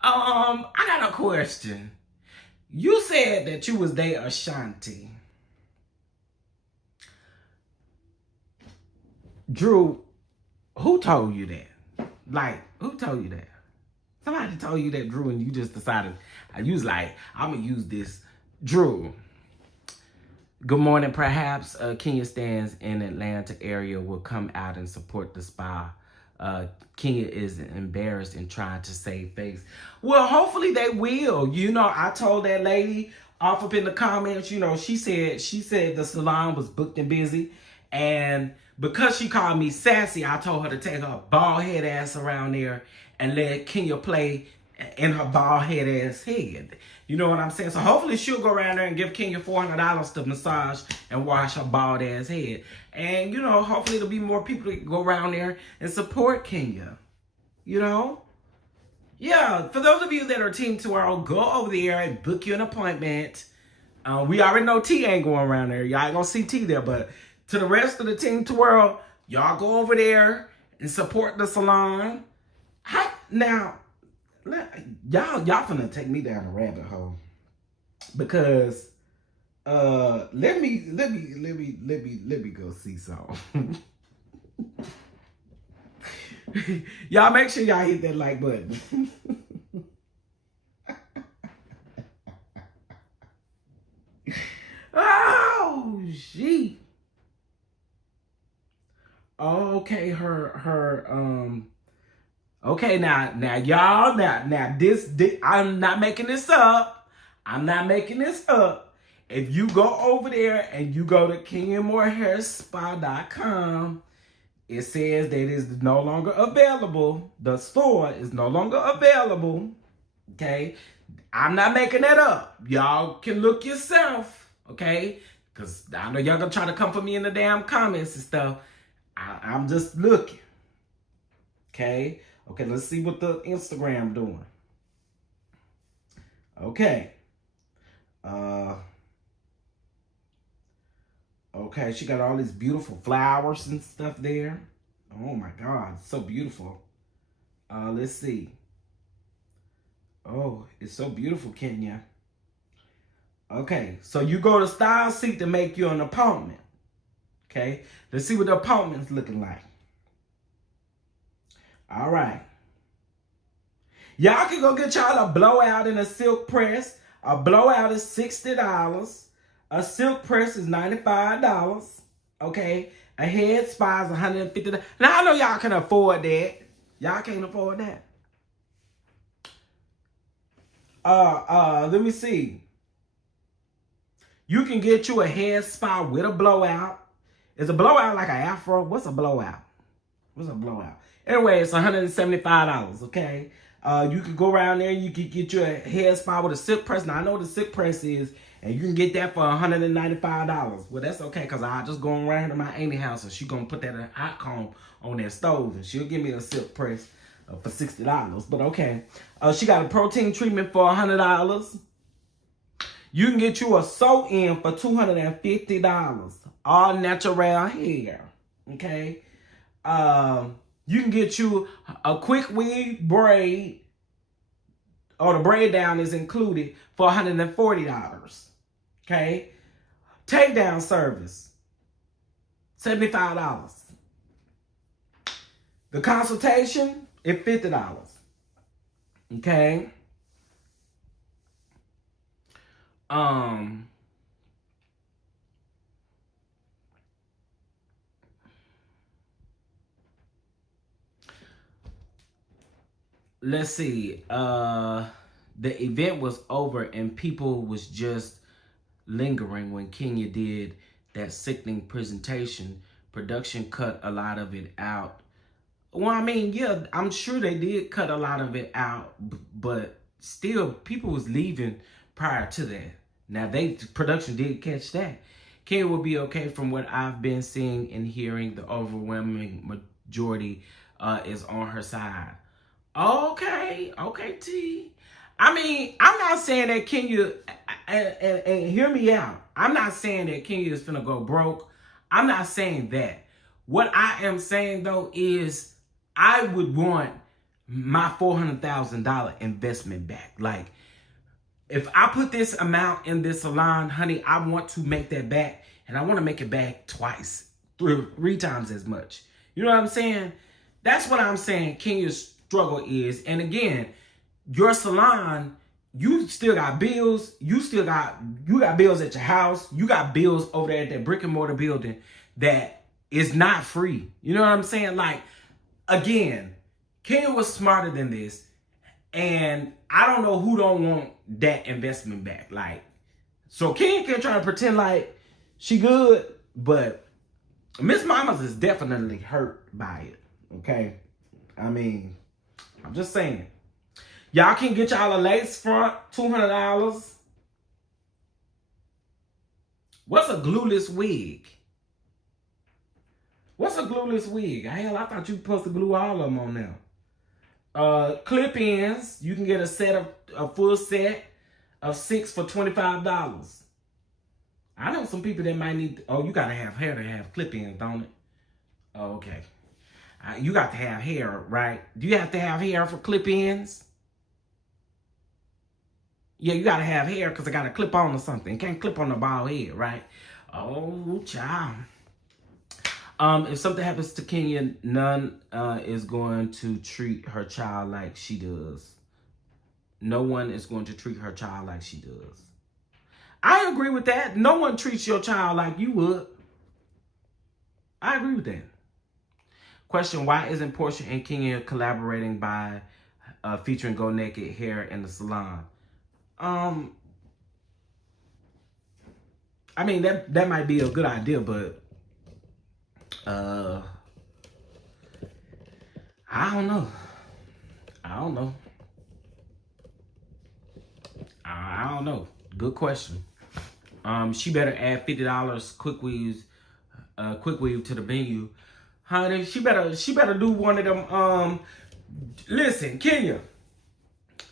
I got a question. You said that you was there Ashanti. Drew, who told you that? Like, who told you that? Somebody told you that, Drew, and you just decided, you was like, I'm going to use this. Drew, good morning. Perhaps Kenya stands in Atlanta area will come out and support the spa. Kenya is embarrassed and trying to save face. Well, hopefully they will. You know, I told that lady off up in the comments, you know, she said the salon was booked and busy. And because she called me sassy, I told her to take her bald head ass around there and let Kenya play in her bald head ass head. You know what I'm saying? So hopefully she'll go around there and give Kenya $400 to massage and wash her bald ass head. And, you know, hopefully there'll be more people that go around there and support Kenya. You know? Yeah, for those of you that are Team Twirl, go over there and book you an appointment. We already know T ain't going around there. Y'all ain't gonna see T there, but to the rest of the Team Twirl, y'all go over there and support the salon. Now, y'all finna take me down a rabbit hole because let me go see something. Y'all make sure y'all hit that like button. Oh shit. Okay, okay, now y'all, now this I'm not making this up. I'm not making this up. If you go over there and you go to KenyaMooreHairSpa.com, it says that it is no longer available. The store is no longer available. Okay, I'm not making that up. Y'all can look yourself. Okay, because I know y'all gonna try to come for me in the damn comments and stuff. I'm just looking. Okay. Okay, let's see what the Instagram doing. Okay. Okay, she got all these beautiful flowers and stuff there. Oh my God, so beautiful. Let's see. Oh, it's so beautiful, Kenya. Okay, so you go to Style Seat to make you an appointment. Okay, let's see what the appointment's looking like. All right. Y'all can go get y'all a blowout and a silk press. A blowout is $60. A silk press is $95. Okay. A head spa is $150. Now I know y'all can afford that. Y'all can't afford that. Let me see. You can get you a head spa with a blowout. Is a blowout like an afro? What's a blowout? What's a blowout? Anyway, it's $175, okay? You can go around there, you can get you a hair spa with a silk press. Now, I know what the silk press is, and you can get that for $195. Well, that's okay, because I just go around here to my auntie house, and she's going to put that hot comb on that stove, and she'll give me a silk press for $60, but okay. She got a protein treatment for $100. You can get you a sew-in for $250. All natural hair, okay? You can get you a quick weave braid, or the braid down is included, for $140, okay? Takedown service, $75. The consultation is $50, okay? Let's see. The event was over and people was just lingering when Kenya did that sickening presentation. Production cut a lot of it out. Well, I mean, yeah, I'm sure they did cut a lot of it out, but still, people was leaving prior to that. Now, production did catch that. Kenya will be okay from what I've been seeing and hearing. The overwhelming majority is on her side. Okay, T. I mean, I'm not saying that Kenya, and hear me out. I'm not saying that Kenya is finna go broke. I'm not saying that. What I am saying, though, is I would want my $400,000 investment back. Like, if I put this amount in this salon, honey, I want to make that back, and I want to make it back twice, three times as much. You know what I'm saying? That's what I'm saying Kenya's struggle is. And again, your salon, you still got bills. You got bills at your house. You got bills over there at that brick and mortar building that is not free. You know what I'm saying? Like, again, Kenya was smarter than this. And I don't know who don't want that investment back. Like, so Kenya can try to pretend like she good, but Miss Mamas is definitely hurt by it. Okay? I mean, I'm just saying. Y'all can get y'all a lace front, $200. What's a glueless wig? What's a glueless wig? Hell, I thought you were supposed to glue all of them on there. Clip-ins, you can get a full set of 6 for $25. I know some people that might need, you gotta have hair to have clip-ins, don't it? Oh, okay. You got to have hair, right? Do you have to have hair for clip-ins? Yeah, you gotta have hair because I got to clip on or something. You can't clip on a bald head, right? Oh, child. If something happens to Kenya, none is going to treat her child like she does. No one is going to treat her child like she does. I agree with that. No one treats your child like you would. I agree with that. Question, why isn't Portia and Kenya collaborating by featuring Go Naked hair in the salon? I mean, that might be a good idea, but I don't know. I don't know. I don't know. Good question. She better add $50 quick weave to the menu. Honey, she better do one of them. Listen, Kenya,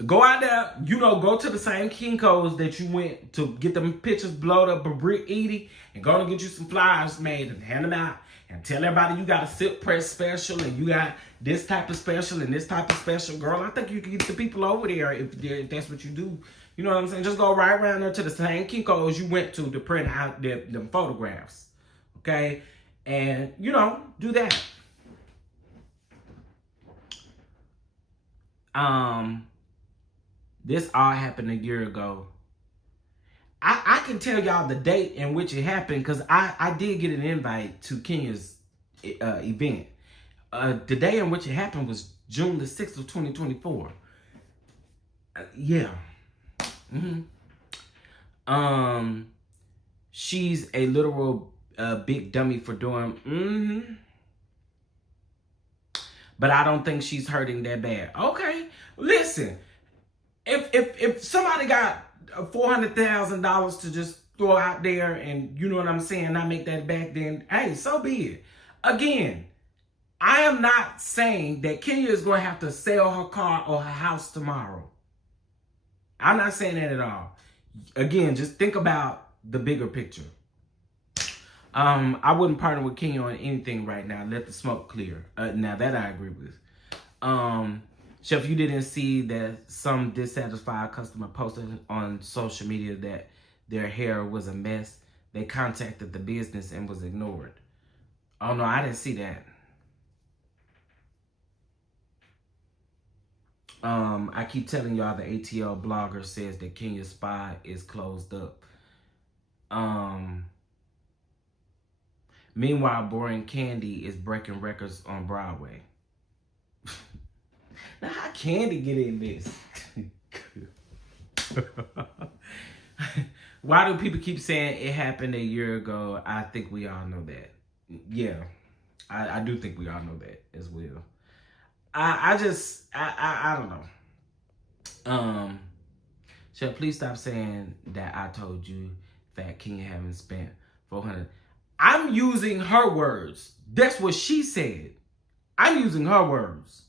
go out there, go to the same Kinko's that you went to get them pictures blowed up of BRITT EADY, and go and get you some flyers made and hand them out and tell everybody you got a silk press special and you got this type of special and this type of special. Girl, I think you can get the people over there if that's what you do. You know what I'm saying? Just go right around there to the same Kinko's you went to print out them photographs. Okay? And, do that. This all happened a year ago. I can tell y'all the date in which it happened because I did get an invite to Kenya's event. The day in which it happened was June the 6th of 2024. Yeah. She's a literal big dummy for doing. But I don't think she's hurting that bad. Okay, listen. If somebody got $400,000 to just throw out there and you know what I'm saying, not make that back, then hey, so be it. Again, I am not saying that Kenya is going to have to sell her car or her house tomorrow. I'm not saying that at all. Again, just think about the bigger picture. I wouldn't partner with Kenya on anything right now. Let the smoke clear. Now that I agree with. Chef, you didn't see that some dissatisfied customer posted on social media that their hair was a mess. They contacted the business and was ignored. Oh no, I didn't see that. I keep telling y'all the ATL blogger says that Kenya's spa is closed up. Meanwhile, Boring Candy is breaking records on Broadway. Now, how Candy get in this? Why do people keep saying it happened a year ago? I think we all know that. Yeah, I do think we all know that as well. I don't know. Chef, please stop saying that I told you Fat Kenya haven't spent $400. I'm using her words. That's what she said. I'm using her words.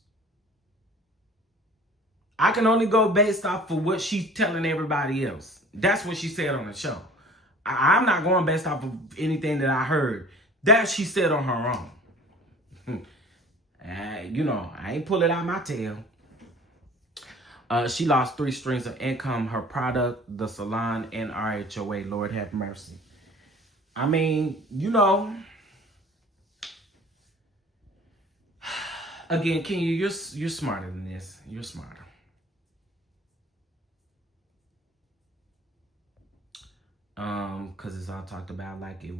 I can only go based off of what she's telling everybody else. That's what she said on the show. I'm not going based off of anything that I heard. That she said on her own. I ain't pull it out my tail. She lost 3 streams of income. Her product, the Salon, and RHOA. Lord have mercy. I mean, again, Kenya, you're smarter than this. You're smarter. Because it's all talked about like it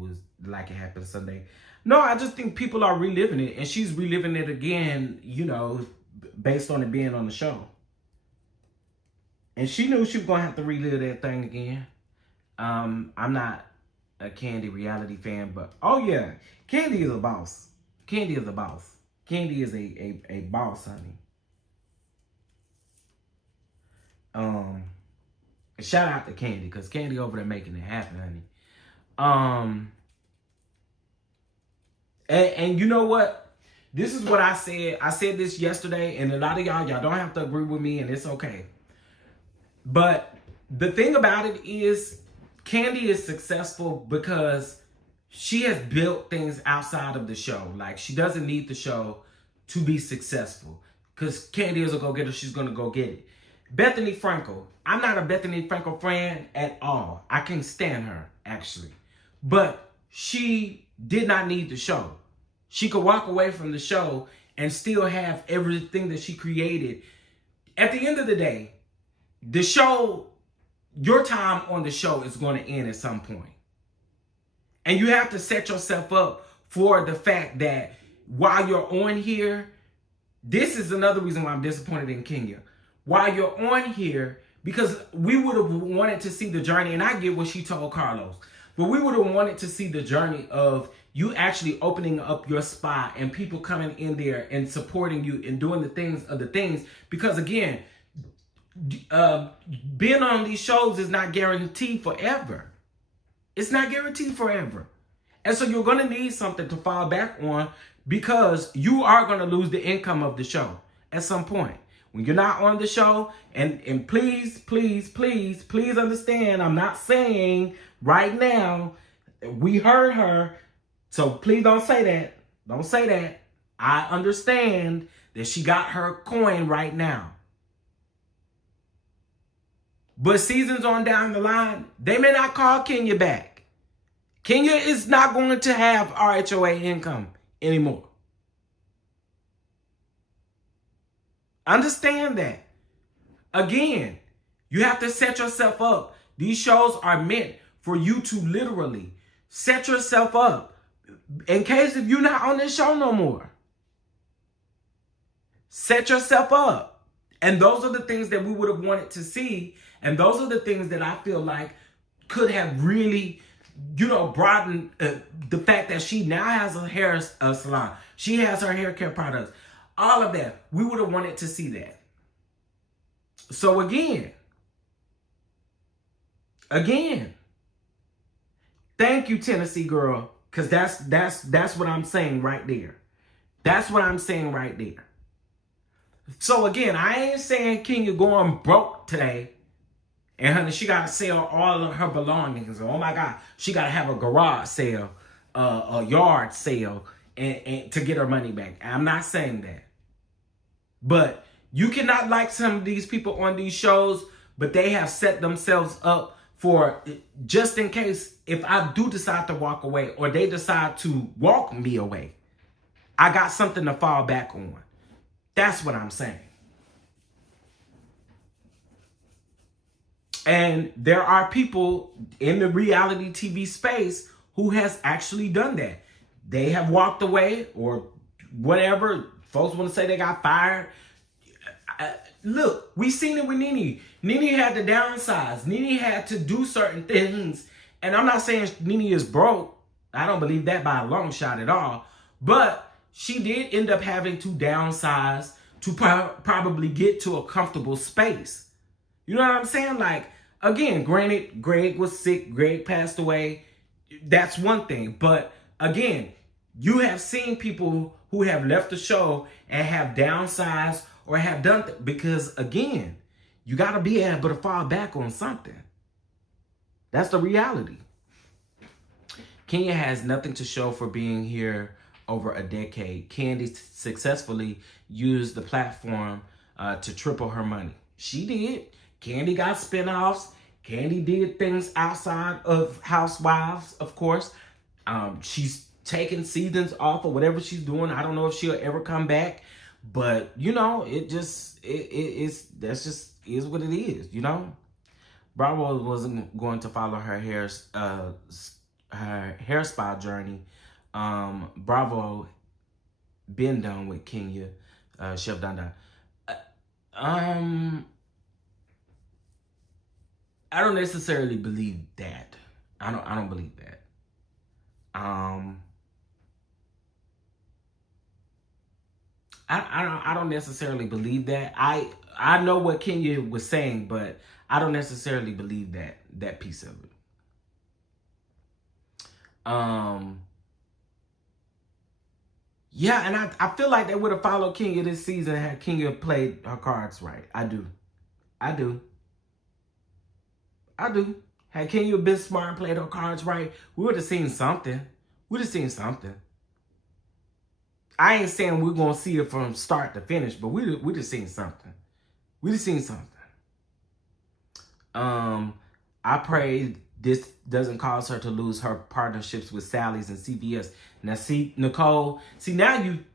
happened Sunday. No, I just think people are reliving it, and she's reliving it again, based on it being on the show. And she knew she was gonna have to relive that thing again. I'm not a Candy reality fan, but oh yeah, Candy is a boss. Candy is a boss. Candy is a boss, honey. Shout out to Candy, because Candy over there making it happen, honey. And you know what? This is what I said. I said this yesterday, and a lot of y'all don't have to agree with me, and it's okay. But the thing about it is, Candy is successful because she has built things outside of the show. Like, she doesn't need the show to be successful. Because Candy is a go-getter, she's going to go get it. Bethany Frankel. I'm not a Bethany Frankel fan at all. I can't stand her, actually. But she did not need the show. She could walk away from the show and still have everything that she created. At the end of the day, the show, your time on the show is going to end at some point. And you have to set yourself up for the fact that while you're on here, this is another reason why I'm disappointed in Kenya. While you're on here, because we would have wanted to see the journey, and I get what she told Carlos, but we would have wanted to see the journey of you actually opening up your spot and people coming in there and supporting you and doing the things. Because again, being on these shows is not guaranteed forever. It's not guaranteed forever. And so you're going to need something to fall back on because you are going to lose the income of the show at some point. When you're not on the show, and please understand, I'm not saying right now, we heard her, so please don't say that. Don't say that. I understand that she got her coin right now. But seasons on down the line, they may not call Kenya back. Kenya is not going to have RHOA income anymore. Understand that. Again, you have to set yourself up. These shows are meant for you to literally set yourself up in case if you're not on this show no more. Set yourself up. And those are the things that we would have wanted to see. And those are the things that I feel like could have really, broadened the fact that she now has a hair salon. She has her hair care products. All of that. We would have wanted to see that. So again, thank you, Tennessee girl, because that's what I'm saying right there. That's what I'm saying right there. So again, I ain't saying Kenya going broke today. And honey, she got to sell all of her belongings. Oh my God, she got to have a garage sale, a yard sale, and to get her money back. I'm not saying that. But you cannot like some of these people on these shows, but they have set themselves up for just in case if I do decide to walk away or they decide to walk me away, I got something to fall back on. That's what I'm saying. And there are people in the reality TV space who has actually done that. They have walked away or whatever. Folks want to say they got fired. Look, we seen it with Nene. Nene had to downsize. Nene had to do certain things. And I'm not saying Nene is broke. I don't believe that by a long shot at all. But she did end up having to downsize to probably get to a comfortable space. You know what I'm saying? Like, again, granted, Greg was sick. Greg passed away. That's one thing. But again, you have seen people who have left the show and have downsized or have done because, again, you got to be able to fall back on something. That's the reality. Kenya has nothing to show for being here over a decade. Candy successfully used the platform to triple her money. She did. Candy got spinoffs. Candy did things outside of Housewives, of course. She's taking seasons off or whatever she's doing. I don't know if she'll ever come back, but it just is what it is. Bravo wasn't going to follow her hair spa journey. Bravo been done with Kenya, Chef DonDon. I don't necessarily believe that. I don't believe that. I don't necessarily believe that. I know what Kenya was saying, but I don't necessarily believe that piece of it. Yeah, and I feel like they would have followed Kenya this season had Kenya played her cards right. I do. Had Kenya been smart and played her cards right, we would have seen something. I ain't saying we're going to see it from start to finish, but we'd have seen something. I pray this doesn't cause her to lose her partnerships with Sally's and CVS. Now, see, Nicole, see now you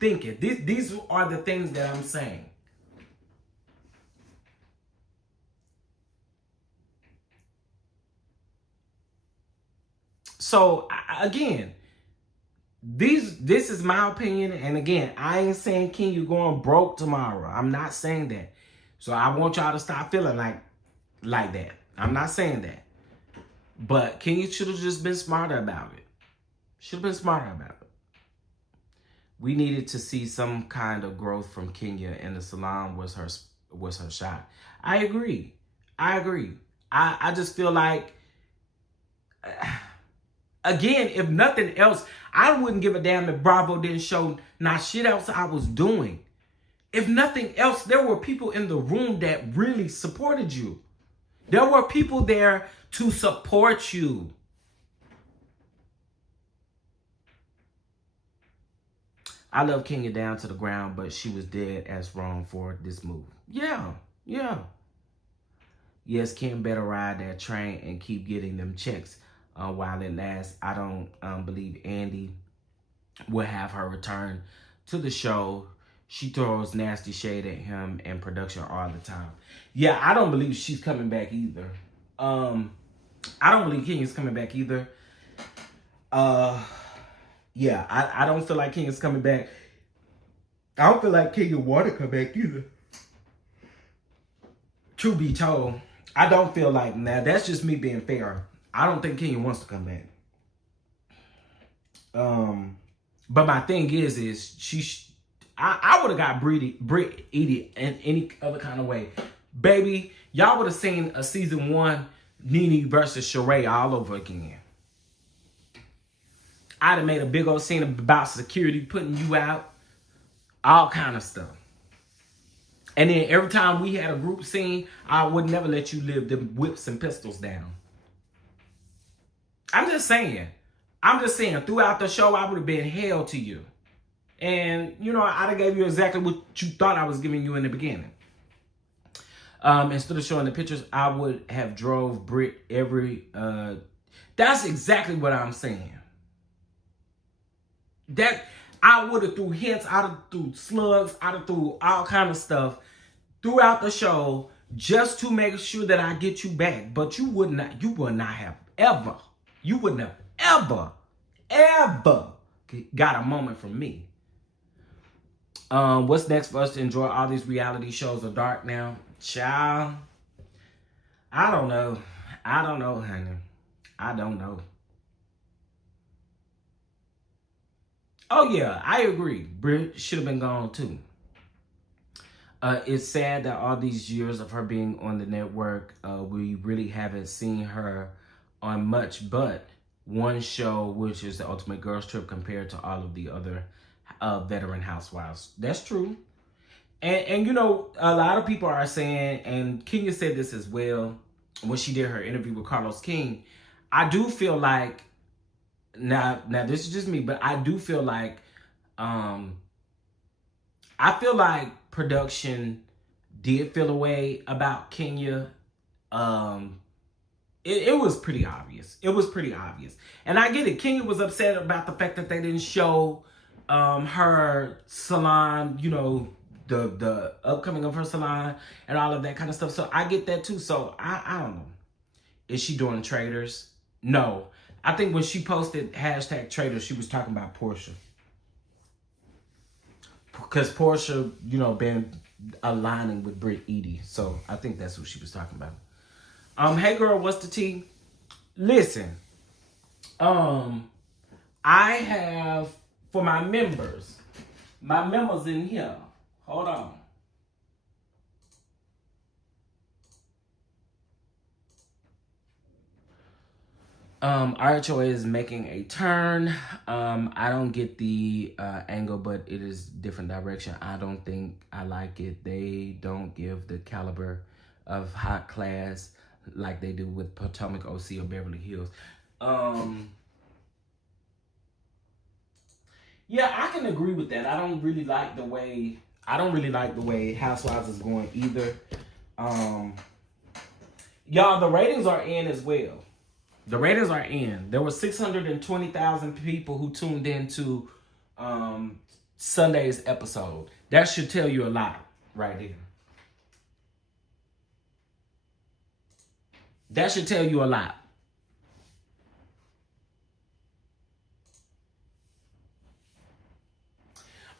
think it. These are the things that I'm saying. So again, this is my opinion, and again, I ain't saying Kenya going broke tomorrow. I'm not saying that. So I want y'all to stop feeling like that. I'm not saying that. But Kenya should have just been smarter about it. Should have been smarter about it. We needed to see some kind of growth from Kenya, and the salon was her shot. I agree. I just feel like, again, if nothing else, I wouldn't give a damn if Bravo didn't show not shit else I was doing. If nothing else, there were people in the room that really supported you. There were people there to support you. I love Kenya down to the ground, but she was dead as wrong for this move. Yeah. Yes, Kim better ride that train and keep getting them checks while it lasts. I don't believe Andy will have her return to the show. She throws nasty shade at him and production all the time. Yeah, I don't believe she's coming back either. I don't believe Kenya's coming back either. Yeah, I don't feel like Kenya's coming back. I don't feel like Kenya want to come back either. Truth be told, I don't feel like, now that's just me being fair. I don't think Kenya wants to come back. But my thing is I would have got BRITT, EADY, in any other kind of way. Baby, y'all would have seen a season 1 Nene versus Sheree all over again. I'd have made a big old scene about security putting you out. All kind of stuff. And then every time we had a group scene, I would never let you live them whips and pistols down. I'm just saying, throughout the show, I would have been hell to you. And, you know, I'd have gave you exactly what you thought I was giving you in the beginning. Instead of showing the pictures, I would have drove BRITT every... that's exactly what I'm saying. That I would have threw hints, I'd have threw slugs, I'd have threw all kind of stuff throughout the show just to make sure that I get you back. But you would not have ever got a moment from me. What's next for us to enjoy? All these reality shows are dark now. Child, I don't know, honey. I don't know. Oh yeah, I agree. BRITT should have been gone too. It's sad that all these years of her being on the network, we really haven't seen her on much but one show, which is The Ultimate Girls Trip, compared to all of the other veteran housewives. That's true. And you know, a lot of people are saying, and Kenya said this as well when she did her interview with Carlos King, I do feel like, now this is just me, but I do feel like, I feel like production did feel a way about Kenya. It was pretty obvious. And I get it. Kenya was upset about the fact that they didn't show her salon, you know, the upcoming of her salon and all of that kind of stuff. So I get that too. So I don't know. Is she doing traders? No. I think when she posted #traders, she was talking about Portia. Because Portia, you know, been aligning with BRITT, EADY. So I think that's what she was talking about. Hey girl, what's the tea? Listen, I have, for my members in here, hold on. RHOA is making a turn. I don't get the angle, but it is different direction. I don't think I like it. They don't give the caliber of hot class like they do with Potomac, OC, or Beverly Hills. Yeah, I can agree with that. I don't really like the way Housewives is going either. Y'all, the ratings are in as well. The ratings are in. There were 620,000 people who tuned into Sunday's episode. That should tell you a lot right there. That should tell you a lot.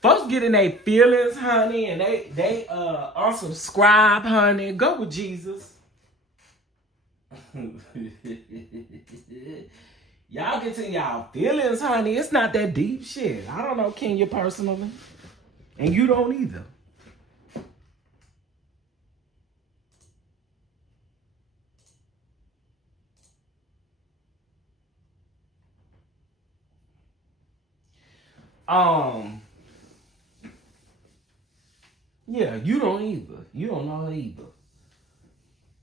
Folks getting their feelings, honey, and they unsubscribe, honey. Go with Jesus. Y'all get to y'all feelings, honey. It's not that deep shit. I don't know Kenya personally. And you don't either. Yeah, you don't either. You don't know her either.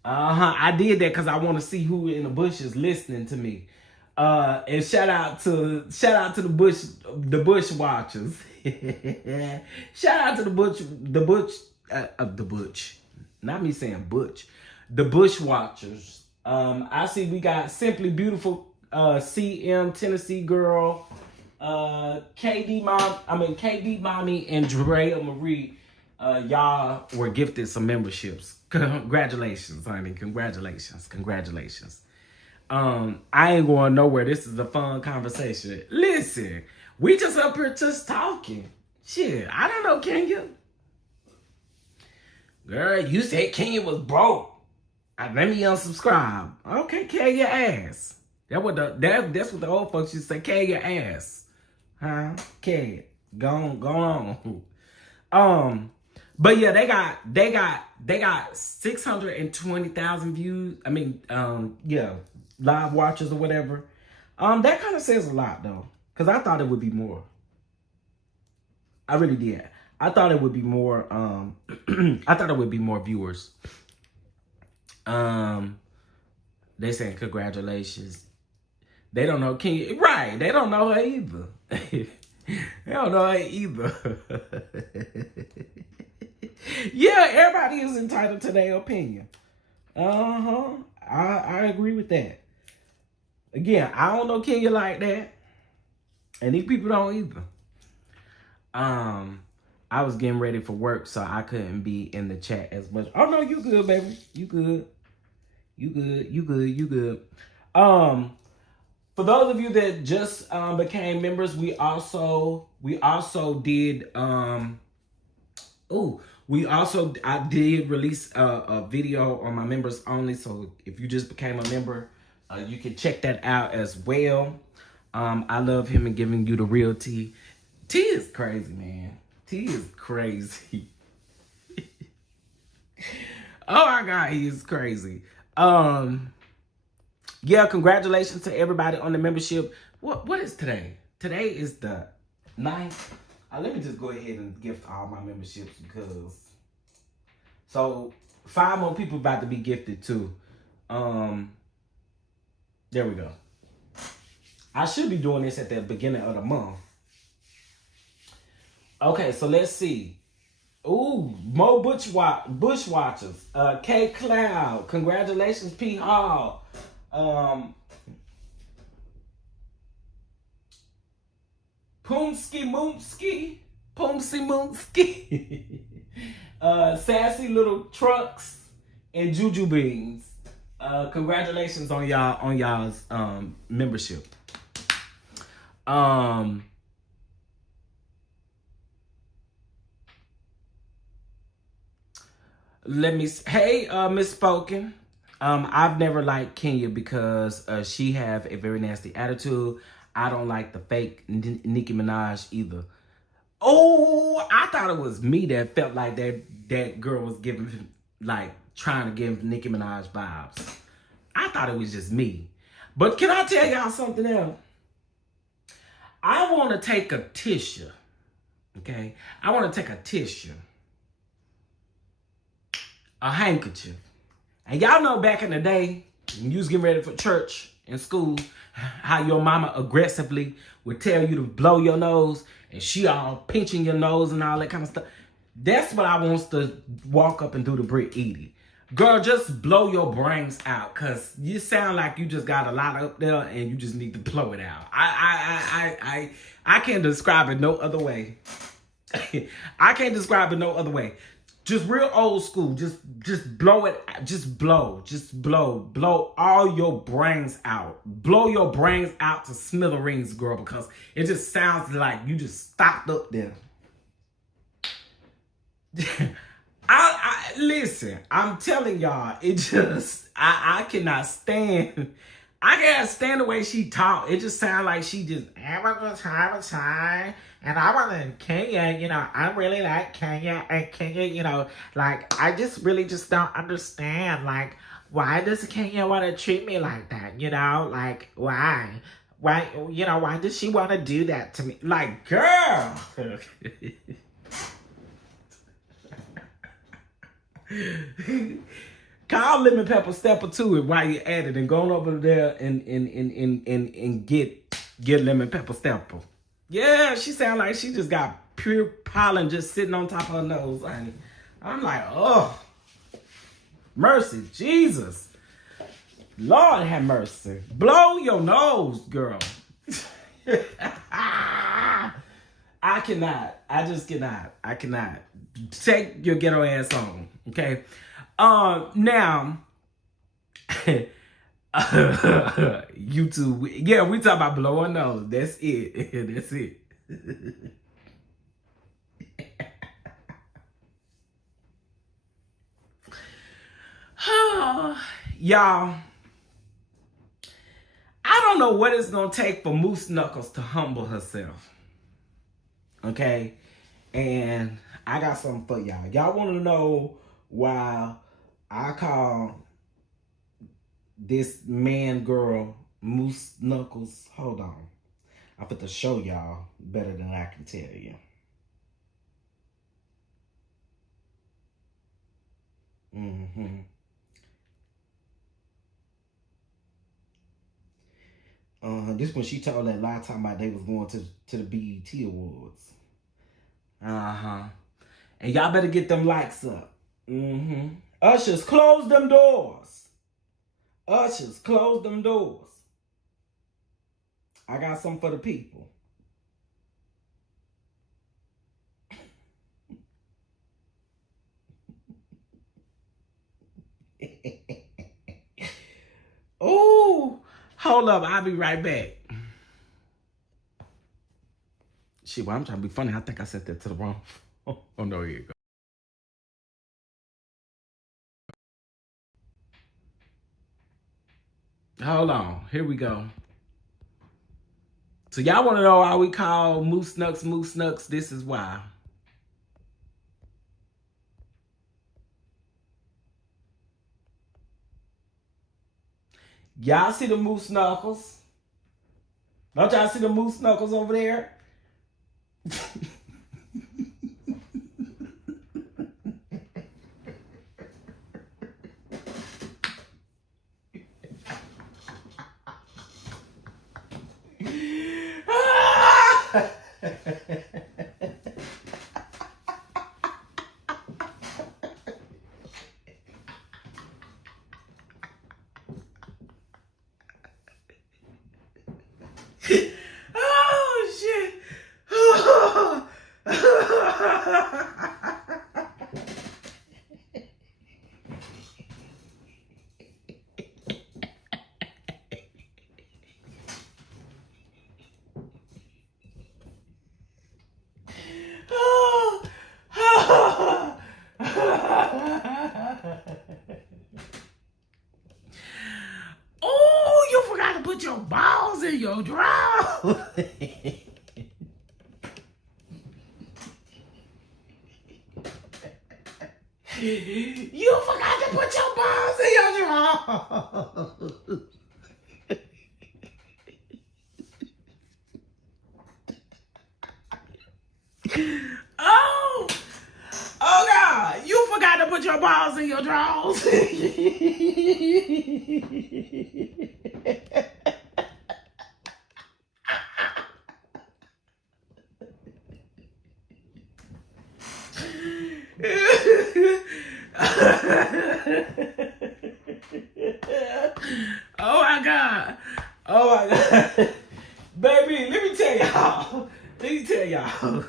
I did that because I want to see who in the bush is listening to me. And shout out to the bush watchers. Shout out to the butch. Not me saying butch. The bush watchers. I see we got Simply Beautiful CM Tennessee girl, KD Mommy and Drea Marie. Y'all were gifted some memberships. Congratulations, honey. Congratulations. I ain't going nowhere. This is a fun conversation. Listen, we just up here just talking. Shit, I don't know, Kenya. Girl, you said Kenya was broke. Let me unsubscribe. Okay, carry your ass. That's what the old folks used to say. Carry your ass. Huh? Carry it. Go on. But yeah, they got 620,000 views. I mean, live watchers or whatever. That kind of says a lot though, because I thought it would be more. I really did. I thought it would be more. I thought it would be more viewers. They saying congratulations. They don't know Kenya, right? They don't know her either. They don't know her either. Yeah, everybody is entitled to their opinion. I agree with that. Again, I don't know Kenya like that. And these people don't either. I was getting ready for work, so I couldn't be in the chat as much. Oh no, you good, baby. You good. For those of you that just became members, I did release a video on my members only. So if you just became a member, you can check that out as well. I love him and giving you the real tea. Tea is crazy, man. Tea is crazy. Oh my God, he is crazy. Yeah, congratulations to everybody on the membership. What is today? Today is the 9th. Let me just go ahead and gift all my memberships because... So, 5 more people about to be gifted too. There we go. I should be doing this at the beginning of the month. Okay, so let's see. Ooh, Mo Bushwatchers. K Cloud. Congratulations, P Hall. Poomski Moomski. Sassy Little Trucks and Juju Beans. Congratulations on y'all's membership. Hey, Misspoken. I've never liked Kenya because she have a very nasty attitude. I don't like the fake Nicki Minaj either. Oh, I thought it was me that felt like that girl was giving, like, trying to give Nicki Minaj vibes. I thought it was just me. But can I tell y'all something else? I want to take a tissue, okay? I want to take a tissue, a handkerchief. And y'all know back in the day, when you was getting ready for church and school, how your mama aggressively would tell you to blow your nose and she all pinching your nose and all that kind of stuff. That's what I wants to walk up and do to BRITT EADY. Girl, just blow your brains out, cause you sound like you just got a lot up there and you just need to blow it out. I can't describe it no other way. I can't describe it no other way. Just real old school. Just blow it. Just blow all your brains out. Blow your brains out to smithereens, girl, because it just sounds like you just stopped up there. Listen, I'm telling y'all, it just, I cannot stand the way she talk. It just sounds like she just, have a time, and I want to Kenya, you know, I really like Kenya, and Kenya, you know, like, I just really just don't understand, like, why does Kenya want to treat me like that, you know, like, why, you know, why does she want to do that to me, like, girl. Call Lemon Pepper Stepper to it while you're at it, and go on over there and get Lemon Pepper Stepper. Yeah, she sound like she just got pure pollen just sitting on top of her nose, honey. I'm like, oh, mercy, Jesus, Lord have mercy. Blow your nose, girl. I cannot. I just cannot. I cannot. Take your ghetto ass home, okay? Now, YouTube. Yeah, we talk about blowing nose. That's it. That's it. Y'all, I don't know what it's gonna take for Moose Knuckles to humble herself. Okay? And I got something for y'all. Y'all want to know why I call this man girl Moose Knuckles? Hold on. I'm going to show y'all better than I can tell you. This when she told that lie time about they was going to the BET Awards. And y'all better get them likes up. Ushers, close them doors. Ushers, close them doors. I got something for the people. Oh, hold up. I'll be right back. Shit, well, I'm trying to be funny. I think I said that to the wrong. Oh no, here you go. Hold on. Here we go. So y'all want to know why we call Moose Knucks? This is why. Y'all see the Moose Knuckles? Don't y'all see the Moose Knuckles over there? Oh shit. Oh, you forgot to put your balls in your drawers. You forgot to put your balls in your drawers. Oh God, you forgot to put your balls in your drawers. Oh my God. Oh my God. Baby, let me tell y'all. Let me tell y'all.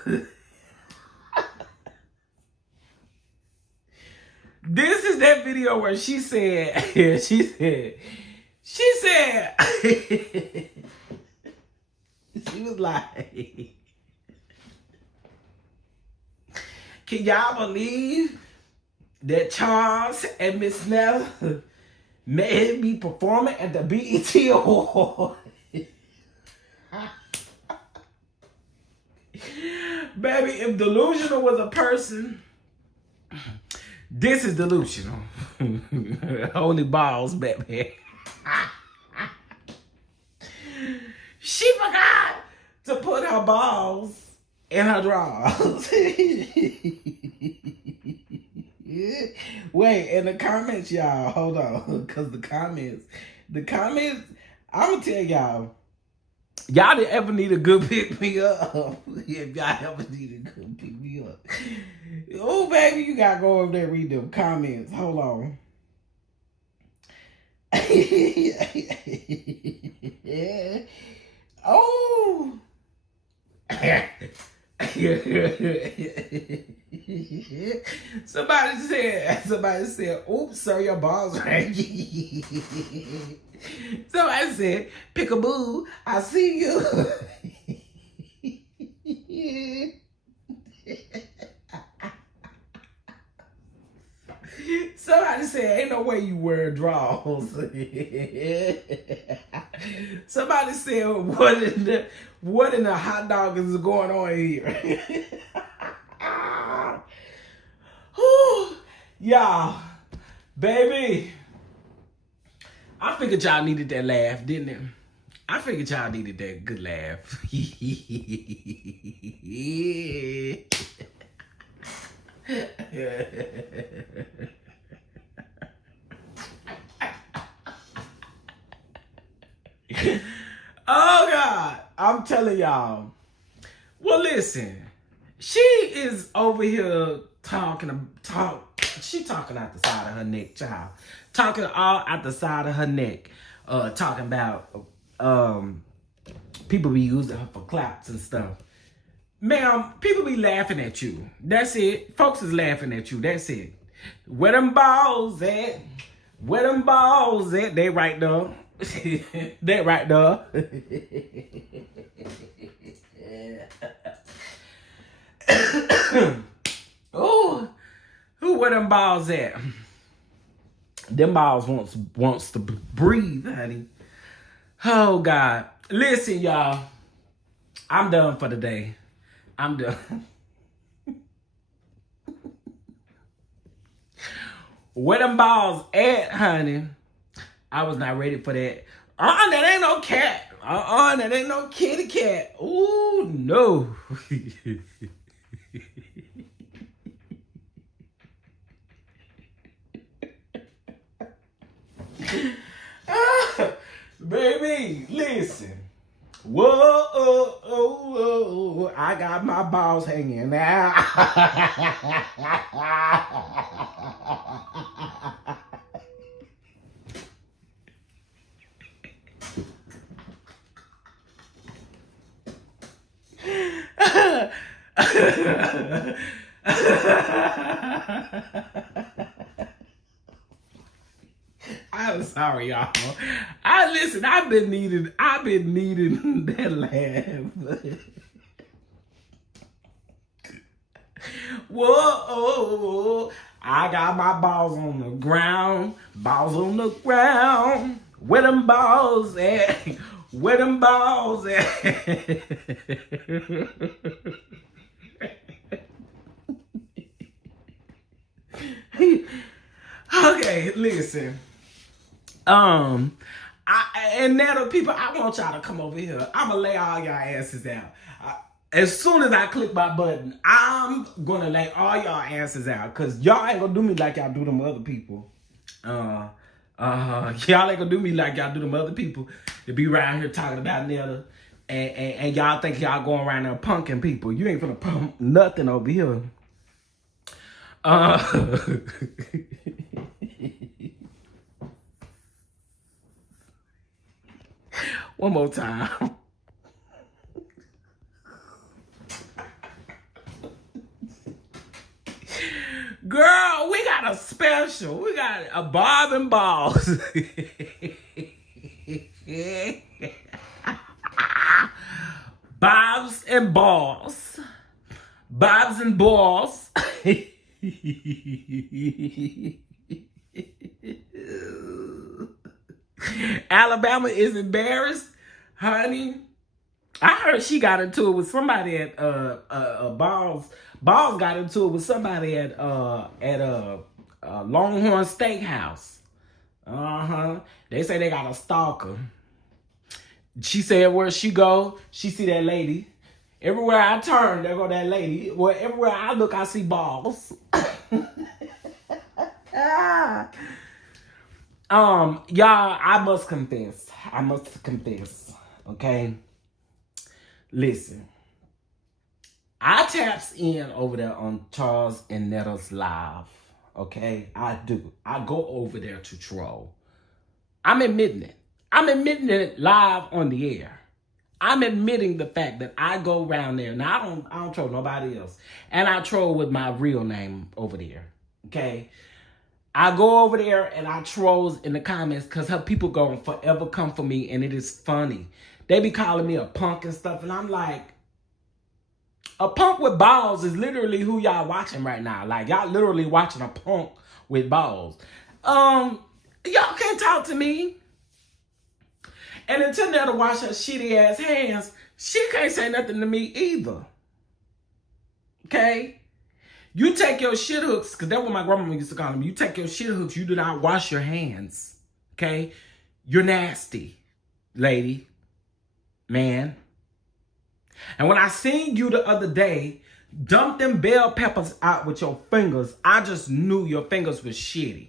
This is that video where she said, she was like, can y'all believe that Charles and Miss Nettles may be performing at the BET Award? Baby, if delusional was a person, this is delusional. Holy balls, baby. She forgot to put her balls in her drawers. Wait, in the comments, y'all, hold on, because the comments, I'm gonna tell y'all didn't ever need a good pick me up. If y'all ever need a good pick me up. Oh, baby, you gotta go over there and read them comments. Hold on. Oh. Somebody said, oops, sir, your balls right. Somebody said, peekaboo, I see you. Somebody said, ain't no way you wear drawers. Somebody said, what in the hot dog is going on here? Y'all, baby, I figured y'all needed that laugh, didn't it? I figured y'all needed that good laugh. Oh God, I'm telling y'all. Well, listen, she is over here she talking out the side of her neck, child. Talking all out the side of her neck. Talking about people be using her for claps and stuff. Ma'am, people be laughing at you. That's it. Folks is laughing at you. That's it. Where them balls at? Where them balls at? They right there. They right there. Oh, where them balls at? Them balls wants to breathe, honey. Oh God. Listen, y'all. I'm done for the day. I'm done. Where them balls at, honey? I was not ready for that. That ain't no cat. That ain't no kitty cat. Ooh, no. Baby, listen. Whoa, I got my balls hanging out. I'm sorry, y'all. I've been needing that laugh. Whoa, I got my balls on the ground. Balls on the ground. Where them balls at? Where them balls at? Okay, listen. And Nettles people, I want y'all to come over here. I'ma lay all y'all asses out. As soon as I click my button, I'm gonna lay all y'all asses out, cause y'all ain't gonna do me like y'all do them other people. Y'all ain't gonna do me like y'all do them other people to be around here talking about Nettles, and y'all think y'all going around there punking people. You ain't finna pump nothing over here. One more time. Girl, we got a special. We got a Bob and Balls. Bobs and Balls. Bobs and Balls. Alabama is embarrassed, honey. I heard she got into it with somebody at Balls. Balls got into it with somebody at Longhorn Steakhouse. They say they got a stalker. She said where she go, she see that lady. Everywhere I turn, there go that lady. Well, everywhere I look, I see Balls. Y'all, I must confess. Okay? Listen. I taps in over there on Charles and Nettles Live. Okay? I do. I go over there to troll. I'm admitting it. I'm admitting it live on the air. I'm admitting the fact that I go around there. Now, I don't troll nobody else. And I troll with my real name over there. Okay? I go over there and I trolls in the comments because her people gonna forever come for me, and it is funny. They be calling me a punk and stuff, and I'm like, a punk with balls is literally who y'all watching right now. Like, y'all literally watching a punk with balls. Y'all can't talk to me. And until Netta wash her shitty ass hands, she can't say nothing to me either. Okay? You take your shit hooks, because that's what my grandmama used to call them. You take your shit hooks, you do not wash your hands. Okay? You're nasty, lady, man. And when I seen you the other day, dump them bell peppers out with your fingers, I just knew your fingers was shitty.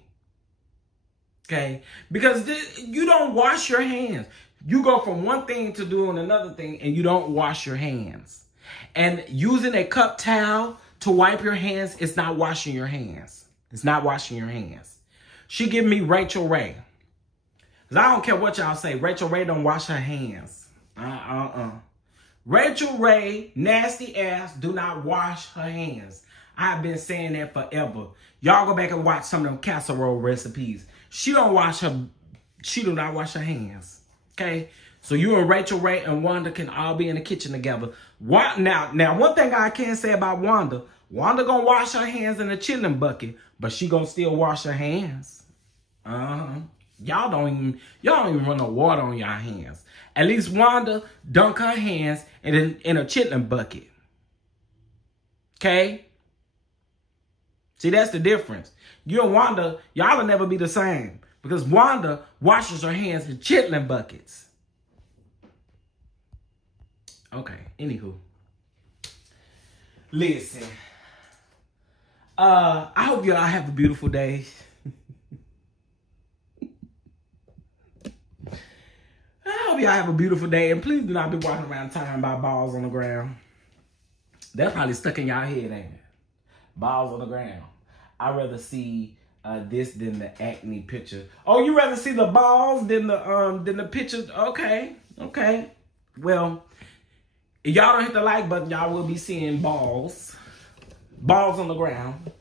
Okay? Because you don't wash your hands. You go from one thing to doing another thing, and you don't wash your hands. And using a cup towel to wipe your hands, it's not washing your hands. It's not washing your hands. She give me Rachel Ray. Because I don't care what y'all say. Rachel Ray don't wash her hands. Rachel Ray, nasty ass, do not wash her hands. I've been saying that forever. Y'all go back and watch some of them casserole recipes. She do not wash her hands. Okay? So you and Rachel Ray and Wanda can all be in the kitchen together. Now, one thing I can say about Wanda gonna wash her hands in a chilling bucket, but she gonna still wash her hands. Y'all don't even run no water on y'all hands. At least Wanda dunk her hands in a chitlin bucket. Okay? See, that's the difference. You and Wanda, y'all will never be the same. Because Wanda washes her hands in chitlin buckets. Okay, anywho. Listen. I hope y'all have a beautiful day. I hope y'all have a beautiful day, and please do not be walking around talking about balls on the ground. That's probably stuck in y'all head, ain't it? Balls on the ground. I'd rather see this than the acne picture. Oh, you rather see the balls than the picture? Okay. Well, if y'all don't hit the like button, y'all will be seeing balls on the ground.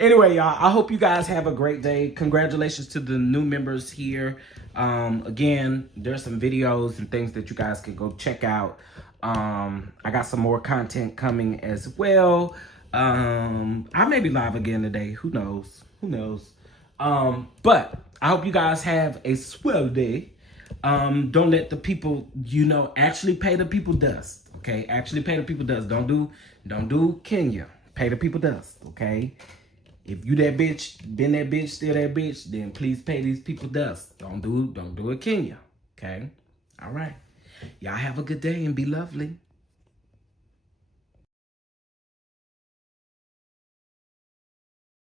Anyway, y'all, I hope you guys have a great day. Congratulations to the new members here. Again, there's some videos and things that you guys can go check out. I got some more content coming as well. I may be live again today. Who knows? But I hope you guys have a swell day. Don't let the people, actually pay the people dust. Okay? Actually pay the people dust. Don't do Kenya. Pay the people dust. Okay? If you that bitch, been that bitch, still that bitch, then please pay these people dust. Don't do it Kenya. Okay? All right. Y'all have a good day and be lovely.